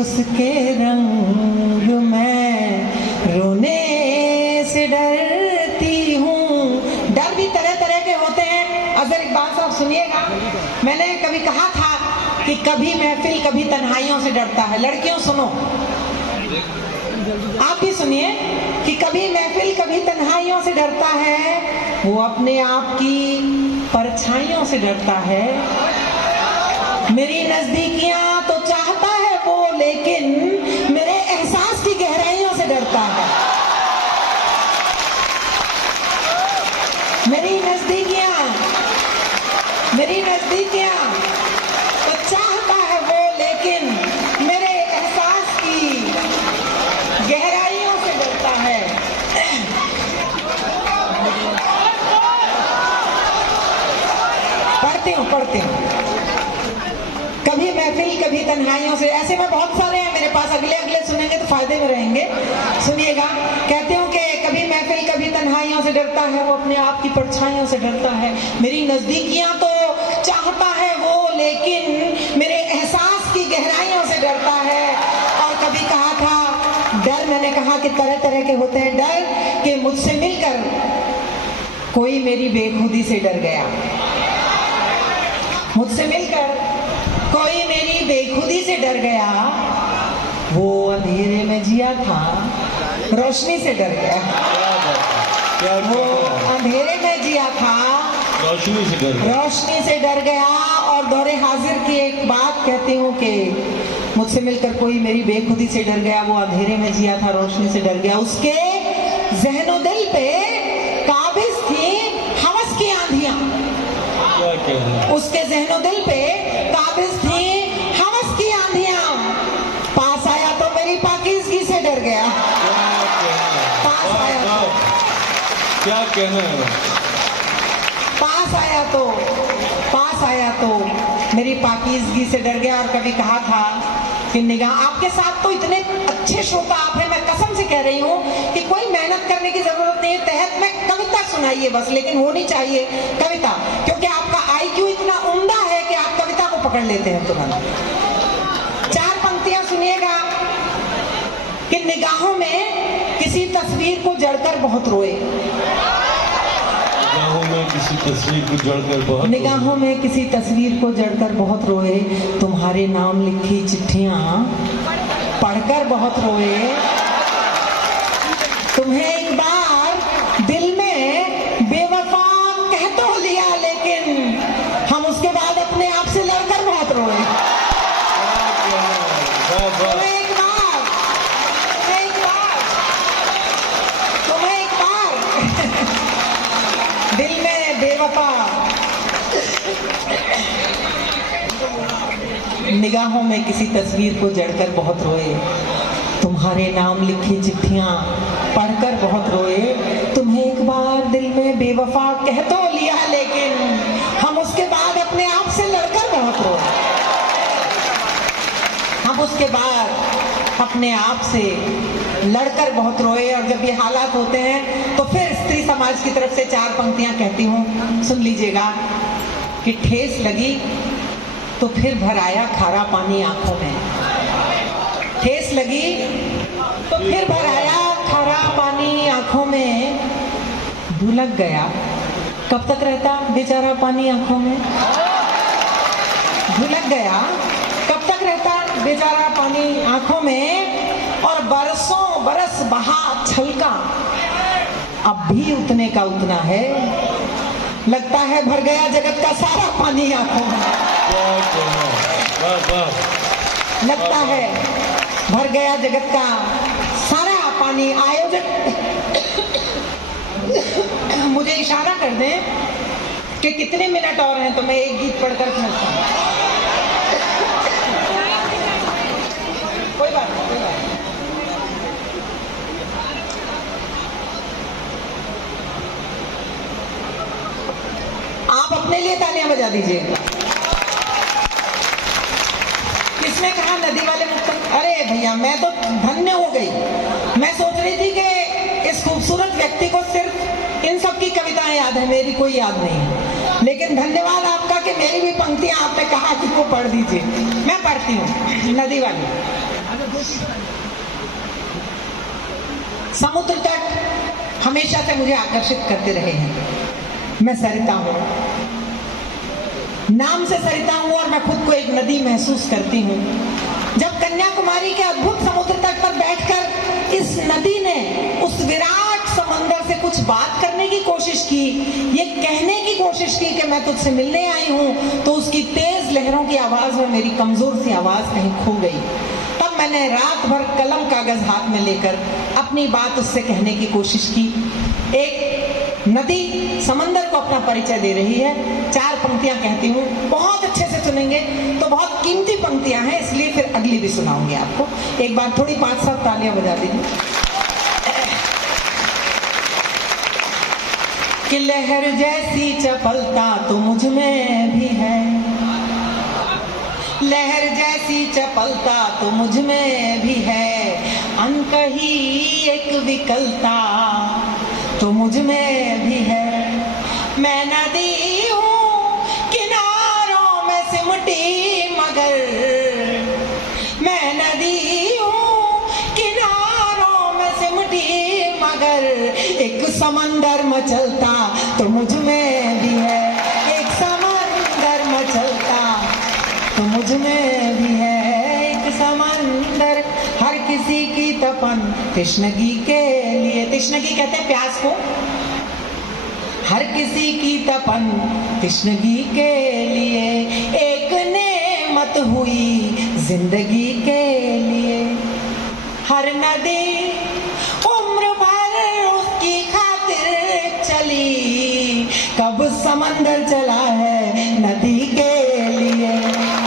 उसके रंग में रोने से डरती हूँ। डर भी तरह तरह के होते हैं। अगर एक बात आप सुनिएगा, मैंने कभी कहा था कि कभी महफिल कभी तन्हाइयों से डरता है। लड़कियों सुनो, आप भी सुनिए कि कभी महफिल कभी तन्हाइयों से डरता है, वो अपने आप की परछाइयों से डरता है। मेरी नजदीकियां तो चाहता है वो, लेकिन मेरे एहसास की गहराइयों से डरता है। मेरी नजदीकियां तो चाहता है वो, लेकिन मेरे एहसास की गहराइयों से डरता है। पढ़ती हूँ। कभी महफिल कभी तन्हाइयों से, ऐसे में बहुत सारे हैं मेरे पास, अगले सुनेंगे तो फायदे में रहेंगे। सुनिएगा, कहते हूँ कि कभी महफिल कभी तन्हाइयों से डरता है, वो अपने आप की परछाइयों से डरता है। मेरी नजदीकियां तो चाहता है वो, लेकिन मेरे एहसास की गहराइयों से डरता है। और कभी कहा था, डर मैंने कहा कि तरह तरह के होते हैं। डर कि मुझसे मिलकर कोई मेरी बेखुदी से डर गया, मुझसे मिलकर कोई मेरी बेखुदी से डर गया, वो अंधेरे में जिया था रोशनी से डर गया, वो अंधेरे में जिया था रोशनी से डर गया। और दौरे हाजिर की एक बात कहती हूँ कि मुझसे मिलकर कोई मेरी बेखुदी से डर गया, वो अंधेरे में जिया था रोशनी से डर गया। उसके ज़हनो दिल पे काबिज थी हवस की आंधियां, उसके ज़हनो दिल पे काबिज थी हवस की आंधियां, पास आया तो मेरी पाकीज़गी से डर गया। क्या कहना है? पास आया तो मेरी पाकीज़गी से डर गया और कभी कहा था कि निगाह आपके साथ तो इतने अच्छे श्रोता आप हैं, मैं कसम से कह रही हूँ कि कोई मेहनत करने की जरूरत नहीं है। तहत में कविता सुनाइए बस, लेकिन होनी चाहिए कविता, क्योंकि आपका IQ इतना उम्दा है कि आप कविता को पकड़ लेते हैं तुरंत। 4 पंक्तियां सुनिएगा कि निगाहों में किसी तस्वीर को जड़कर बहुत रोए, निगाहों में किसी तस्वीर को जड़कर बहुत निगाहों में किसी तस्वीर को जड़कर बहुत रोए, तुम्हारे नाम लिखी चिट्ठियां पढ़कर बहुत रोए, तुम्हें एक बार दिल में बेवफा कह तो लिया, लेकिन हम उसके बाद अपने आप से लड़कर बहुत रोए। तुम्हें एक बार दिल में बेवफा, निगाहों में किसी तस्वीर को जड़कर बहुत रोए, तुम्हारे नाम लिखी चिट्ठियां पढ़कर बहुत रोए, तुम्हें एक बार दिल में बेवफा कह तो लिया, लेकिन हम उसके बाद अपने आप से लड़कर बहुत रोए। हम उसके बाद अपने आप से लड़कर बहुत रोए। और जब ये हालात होते हैं तो फिर स्त्री समाज की तरफ से 4 पंक्तियां कहती हूँ, सुन लीजिएगा कि ठेस लगी तो फिर भर आया खारा पानी आंखों में, ठेस लगी तो फिर भर आया खारा पानी आंखों में, भुलक गया कब तक रहता बेचारा पानी आंखों में, भुलक गया कब तक रहता बेचारा पानी आंखों में, और बरसों बरस बहा छलका अब भी उतने का उतना है, लगता है भर गया जगत का सारा पानी आंखों में, लगता है भर गया जगत का सारा पानी। आयोजक मुझे इशारा कर दें कि कितने मिनट और हैं तो मैं एक गीत पढ़कर सुनाता हूँ। कोई बात नहीं, कोई बात नहीं। आप अपने लिए तालियां बजा दीजिए। किसने कहा नदी वाले मुक्त? अरे भैया मैं तो धन्य हो गई। मैं सोच रही थी कि इस खूबसूरत व्यक्ति को सिर्फ इन सब की कविताएं याद है, मेरी कोई याद नहीं है, लेकिन धन्यवाद आपका कि मेरी भी पंक्तियां आपने कहा कि वो पढ़ दीजिए। मैं पढ़ती हूँ नदी वाली। समुद्र तट हमेशा से मुझे आकर्षित करते रहे हैं। मैं सरिता हूँ, नाम से सरिता हूँ और मैं खुद को एक नदी महसूस करती हूँ। जब कन्याकुमारी के अद्भुत समुद्र तट पर बैठकर इस नदी ने उस विराट समंदर से कुछ बात करने की कोशिश की, ये कहने की कोशिश की कि मैं तुझसे मिलने आई हूँ, तो उसकी तेज लहरों की आवाज में मेरी कमजोर सी आवाज कहीं खो गई। तब मैंने रात भर कलम कागज हाथ में लेकर अपनी बात उससे कहने की कोशिश की। एक नदी समंदर को अपना परिचय दे रही है। 4 पंक्तियां कहती हूँ, बहुत अच्छे से सुनेंगे तो बहुत कीमती पंक्तियां हैं, इसलिए फिर अगली भी सुनाऊंगी आपको। एक बार थोड़ी 5-7 तालियां बजा दीजिए। कि लहर जैसी चपलता तो मुझ में भी है, लहर जैसी चपलता तो मुझ में भी है, अनकही एक विकलता तो मुझ में भी है। मैं नदी हूँ किनारों में सिमटी मगर, मैं नदी हूँ किनारों में सिमटी मगर, एक समंदर मचलता तो मुझ में भी है, एक समंदर मचलता तो मुझ में भी है, एक समंदर। हर किसी की तपन तृष्णगी के लिए, तृष्णगी कहते हैं प्यास को, हर किसी की तपन तृष्णगी के लिए, एक नेमत हुई जिंदगी के लिए। हर नदी उम्र भर उसकी खातिर चली, कब समंदर चला है नदी के लिए,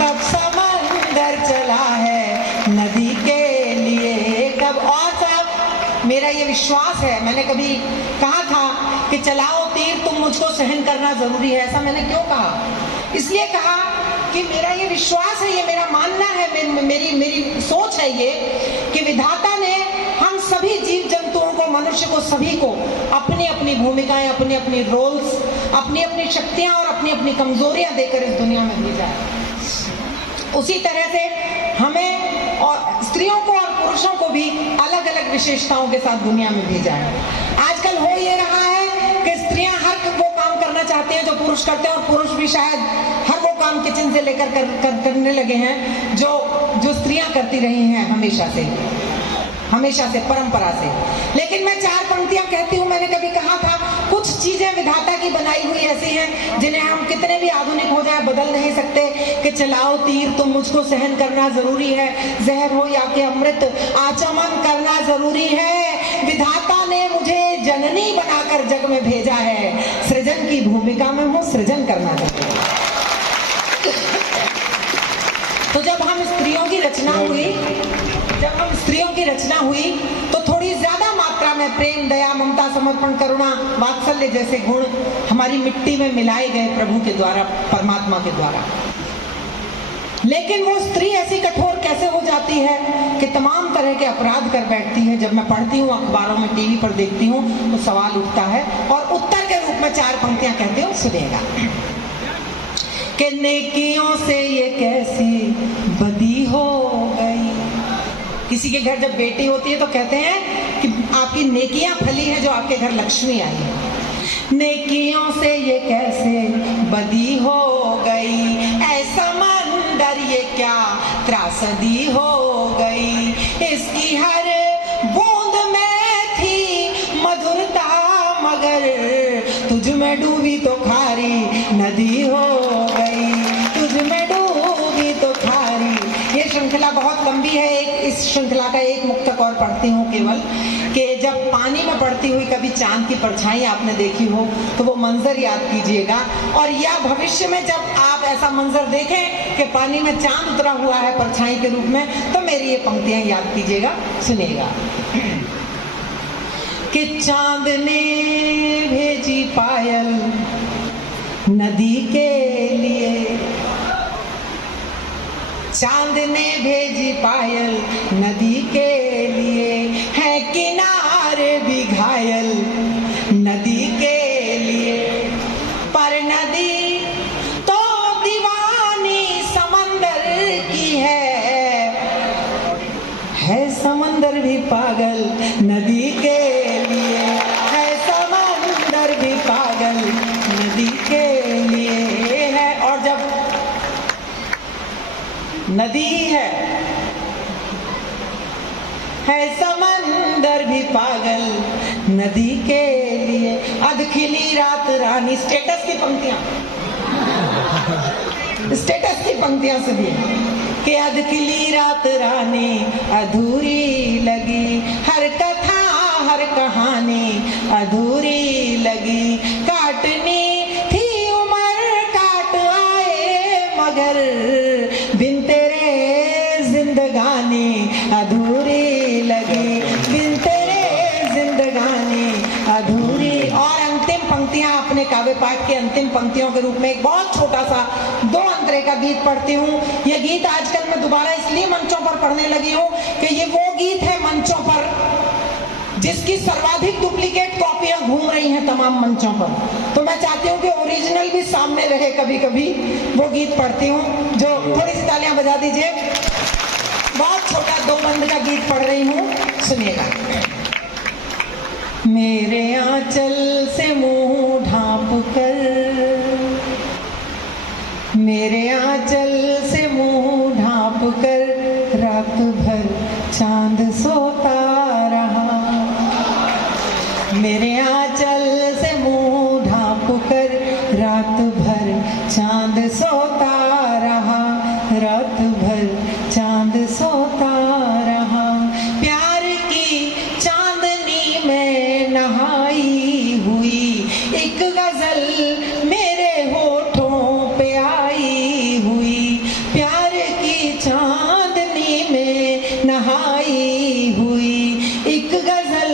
कब समंदर चला है नदी के लिए, कब। और सब मेरा ये विश्वास है, मैंने कभी कहा था कि चलाओ तीर तुम मुझको सहन करना जरूरी है। ऐसा मैंने क्यों कहा? इसलिए कहा कि मेरा ये विश्वास है, ये मेरा मानना है, मेरी सोच है ये कि विधाता ने हम सभी जीव जंतुओं को, मनुष्य को, सभी को अपनी अपनी भूमिकाएं, अपनी अपनी रोल्स, अपनी अपनी शक्तियां और अपनी अपनी कमजोरियां देकर इस दुनिया में भेजा है। उसी तरह से हमें और स्त्रियों को और पुरुषों को भी अलग अलग विशेषताओं के साथ दुनिया में भेजा है। आजकल हो ये रहा है कि स्त्रियां हर वो काम करना चाहती हैं जो पुरुष करते हैं, और पुरुष भी शायद हर वो काम किचन से लेकर करने लगे हैं जो स्त्रियां करती रही हैं हमेशा से परंपरा से। लेकिन मैं 4 पंक्तियां कहती हूँ। मैंने कभी कहा था कुछ चीजें विधाता की बनाई हुई ऐसी हैं जिन्हें हम कितने भी आधुनिक हो जाए बदल नहीं सकते। कि चलाओ तीर तुम मुझको सहन करना जरूरी है, जहर हो या कि अमृत आचमन करना जरूरी है। विधाता ने मुझे जननी बनाकर जग में भेजा है, सृजन की भूमिका में हूँ, सृजन करना जरूरी है। तो जब हम स्त्रियों की रचना हुई तो थोड़ी ज्यादा मात्रा में प्रेम, दया, ममता, समर्पण, करुणा, वात्सल्य जैसे गुण हमारी मिट्टी में मिलाए गए प्रभु के द्वारा, परमात्मा के द्वारा। लेकिन वो स्त्री ऐसी कठोर कैसे हो जाती है कि तमाम तरह के अपराध कर बैठती है। जब मैं पढ़ती हूँ, अखबारों में, टीवी पर देखती हूँ तो सवाल उठता है, और उत्तर के रूप में 4 पंक्तियां कहती हूँ, सुनेगा। कि नेकियों से ये कैसी बदी हो गई। किसी के घर जब बेटी होती है तो कहते हैं कि आपकी नेकियां फली हैं, जो आपके घर लक्ष्मी आई है। नेकियों से ये कैसे बदी हो गई, ऐसा समंदर ये क्या त्रासदी हो गई। इसकी हर बूंद में थी मधुरता, मगर तुझ में डूबी तो खारी नदी हो गई, तुझ में डूबी तो खारी। ये श्रृंखला बहुत लंबी है। इस श्रृंखला का एक मुक्तक और पढ़ती हूँ केवल, कि जब पानी में पड़ती हुई कभी चांद की परछाई आपने देखी हो तो वो मंजर याद कीजिएगा, और या भविष्य में जब आप ऐसा मंजर देखें कि पानी में चांद उतरा हुआ है परछाई के रूप में, तो मेरी ये पंक्तियां याद कीजिएगा, सुनिएगा। कि चांद ने भेजी पायल नदी के लिए, चांद ने भेजी पायल नदी के लिए, है किनारे भी घायल नदी के लिए। पर नदी तो दीवानी समंदर की है समंदर भी पागल नदी के लिए, है समंदर भी पागल नदी के लिए है। और जब नदी है समंदर भी पागल नदी के लिए। अधखिली रात रानी, स्टेटस की पंक्तियां सुनिए। कि अधखिली रात रानी अधूरी लगी, हर कथा हर कहानी अधूरी लगी। काटनी थी उम्र काट आए, मगर बिन तेरे जिंदगानी अधूरी लगी, बिन तेरे जिंदगानी अधूरी। और अंतिम पंक्तियां अपने काव्य पाठ के अंतिम पंक्तियों के रूप में एक बहुत छोटा सा 2 अंतरे का गीत पढ़ती हूँ। ये गीत आजकल मैं दोबारा इसलिए मंचों पर पढ़ने लगी हूँ कि ये वो गीत है मंचों पर जिसकी सर्वाधिक डुप्लीकेट कॉपियां घूम रही हैं तमाम मंचों पर। तो मैं चाहती हूँ कि ओरिजिनल भी सामने रहे। कभी कभी वो गीत पढ़ती हूँ, जो थोड़ी सी तालियां बजा दीजिए। बहुत छोटा 2 बंद का गीत पढ़ रही हूँ, सुनिएगा। मेरे आंचल से मुंह ढांप कर, मेरे आंचल से मुंह ढांप कर, रात भर चांद सोता रहा। मेरे आंचल से मुंह ढांप कर, रात भर चांद सोता रहा, रात भर चांद सोता रहा। प्यार की चांदनी में नहाई हुई एक गजल मेरे होठों पे आई हुई। प्यार की चांदनी में नहाई हुई एक गजल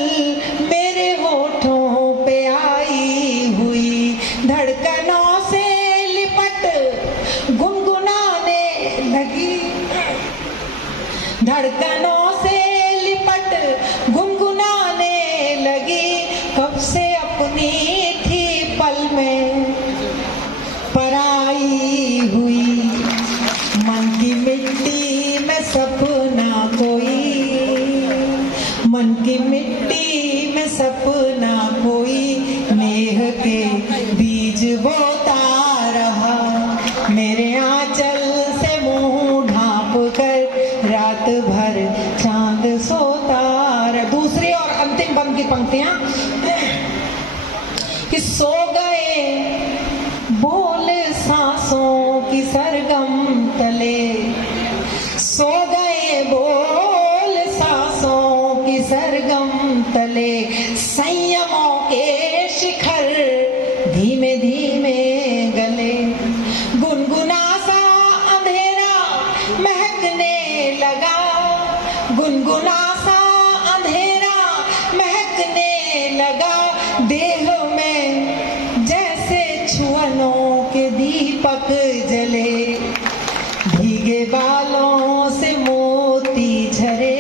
मिट्टी में सपना कोई नेह के बीज बोता रहा, मेरे आंचल से मुंह ढांप कर रात भर चांद सोता रहा। दूसरी और अंतिम बंद की पंक्तियां कि सो गए बोल सांसों की सरगम तले, सो गए बोल सांसों की सरगम तले, संयमों के शिखर धीमे धीमे गले, गुनगुना सा अंधेरा महकने लगा, गुनगुना सा अंधेरा महकने लगा, देह में जैसे छुअनों के दीपक जले, भीगे बालों से मोती झरे,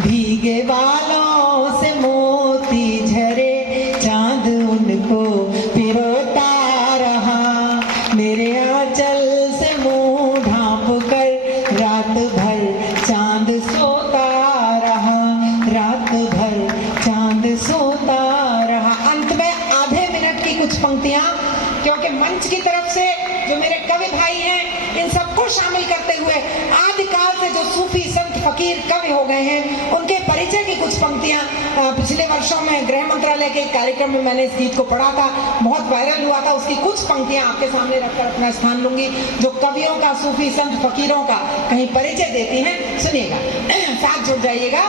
भीगे बालों से मोती झरे, चांद उनको पिरोता रहा, मेरे आंचल से मुंह ढांप कर रात भर चांद सोता रहा, रात भर चांद सोता रहा। अंत में आधे मिनट की कुछ पंक्तियां, क्योंकि मंच की तरफ से जो मेरे कवि भाई हैं इन सबको शामिल करते हुए आदिकाल से जो सूफी संत फकीर कवि हो गए हैं उनके परिचय की कुछ पंक्तियां पिछले वर्षों में गृह मंत्रालय के कार्यक्रम में मैंने इस गीत को पढ़ा था, बहुत वायरल हुआ था। उसकी कुछ पंक्तियां आपके सामने रखकर अपना स्थान लूंगी जो कवियों का, सूफी संत फकीरों का कहीं परिचय देती हैं। सुनिएगा, साथ जुड़ जाइएगा।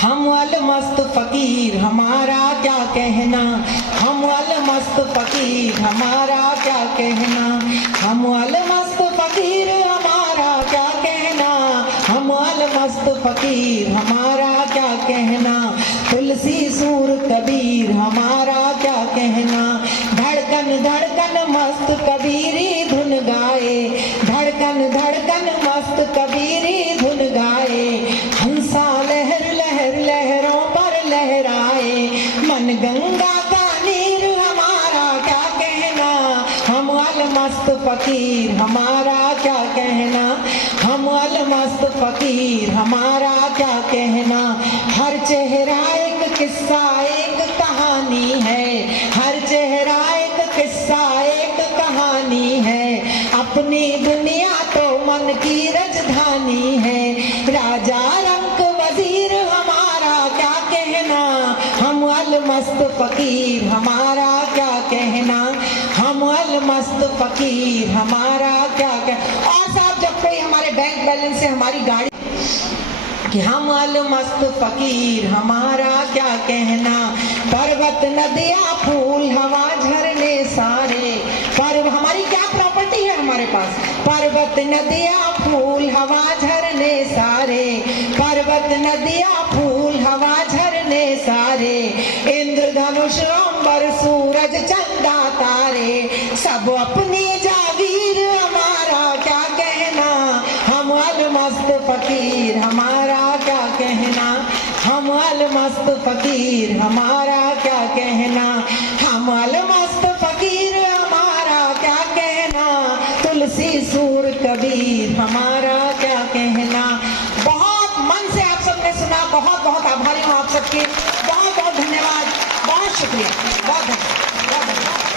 हम अल मस्त फकीर हमारा क्या कहना, हम अल मस्त फकीर हमारा क्या कहना, हम अल मस्त फकीर हमारा क्या कहना, हम अल मस्त फकीर हमारा क्या कहना, तुलसी सूर कबीर हमारा क्या कहना, धड़कन धड़कन मस्त कबीरी धुन गाए, धड़कन धड़कन मस्त कबीरी धुन गाए, हंसा लहर लहर लहरों पर लहराए, मन गंगा का नीर हमारा क्या कहना, हम अल मस्त फकीर हमारा क्या कहना, हम अल मस्त फकीर हमारा क्या कहना, हर चेहरा एक किस्सा एक कहानी है, हर चेहरा एक किस्सा एक कहानी है, अपनी दुनिया तो मन की राजधानी है, राजा रंक वजीर हमारा क्या कहना, हम अल मस्त फकीर हमारा क्या कहना, हम अल मस्त फकीर हमारा क्या कहना। और साहब जब कोई हमारे बैंक बैलेंस से हमारी गाड़ी कि हम अल मस्त फकीर हमारा क्या कहना, पर्वत नदियाँ फूल हवा झरने सारे, पर्व हमारी क्या प्रॉपर्टी है हमारे पास, पर्वत नदियाँ फूल हवा झरने सारे, पर्वत नदियाँ फूल हवा झरने सारे, इंद्रधनुष अंबर सूरज चंदा तारे, सब अपनी जागीर हमारा क्या कहना, हम अल मस्त फकीर हमारा क्या कहना, हम अल मस्त फकीर हमारा क्या कहना, हम अल मस्त फकीर हमारा क्या कहना, तुलसी सूर कबीर हमारा क्या कहना। बहुत मन से आप सबने सुना, बहुत बहुत आभारी हूँ आप सबकी, बहुत बहुत धन्यवाद, बहुत शुक्रिया, बहुत धन्यवाद।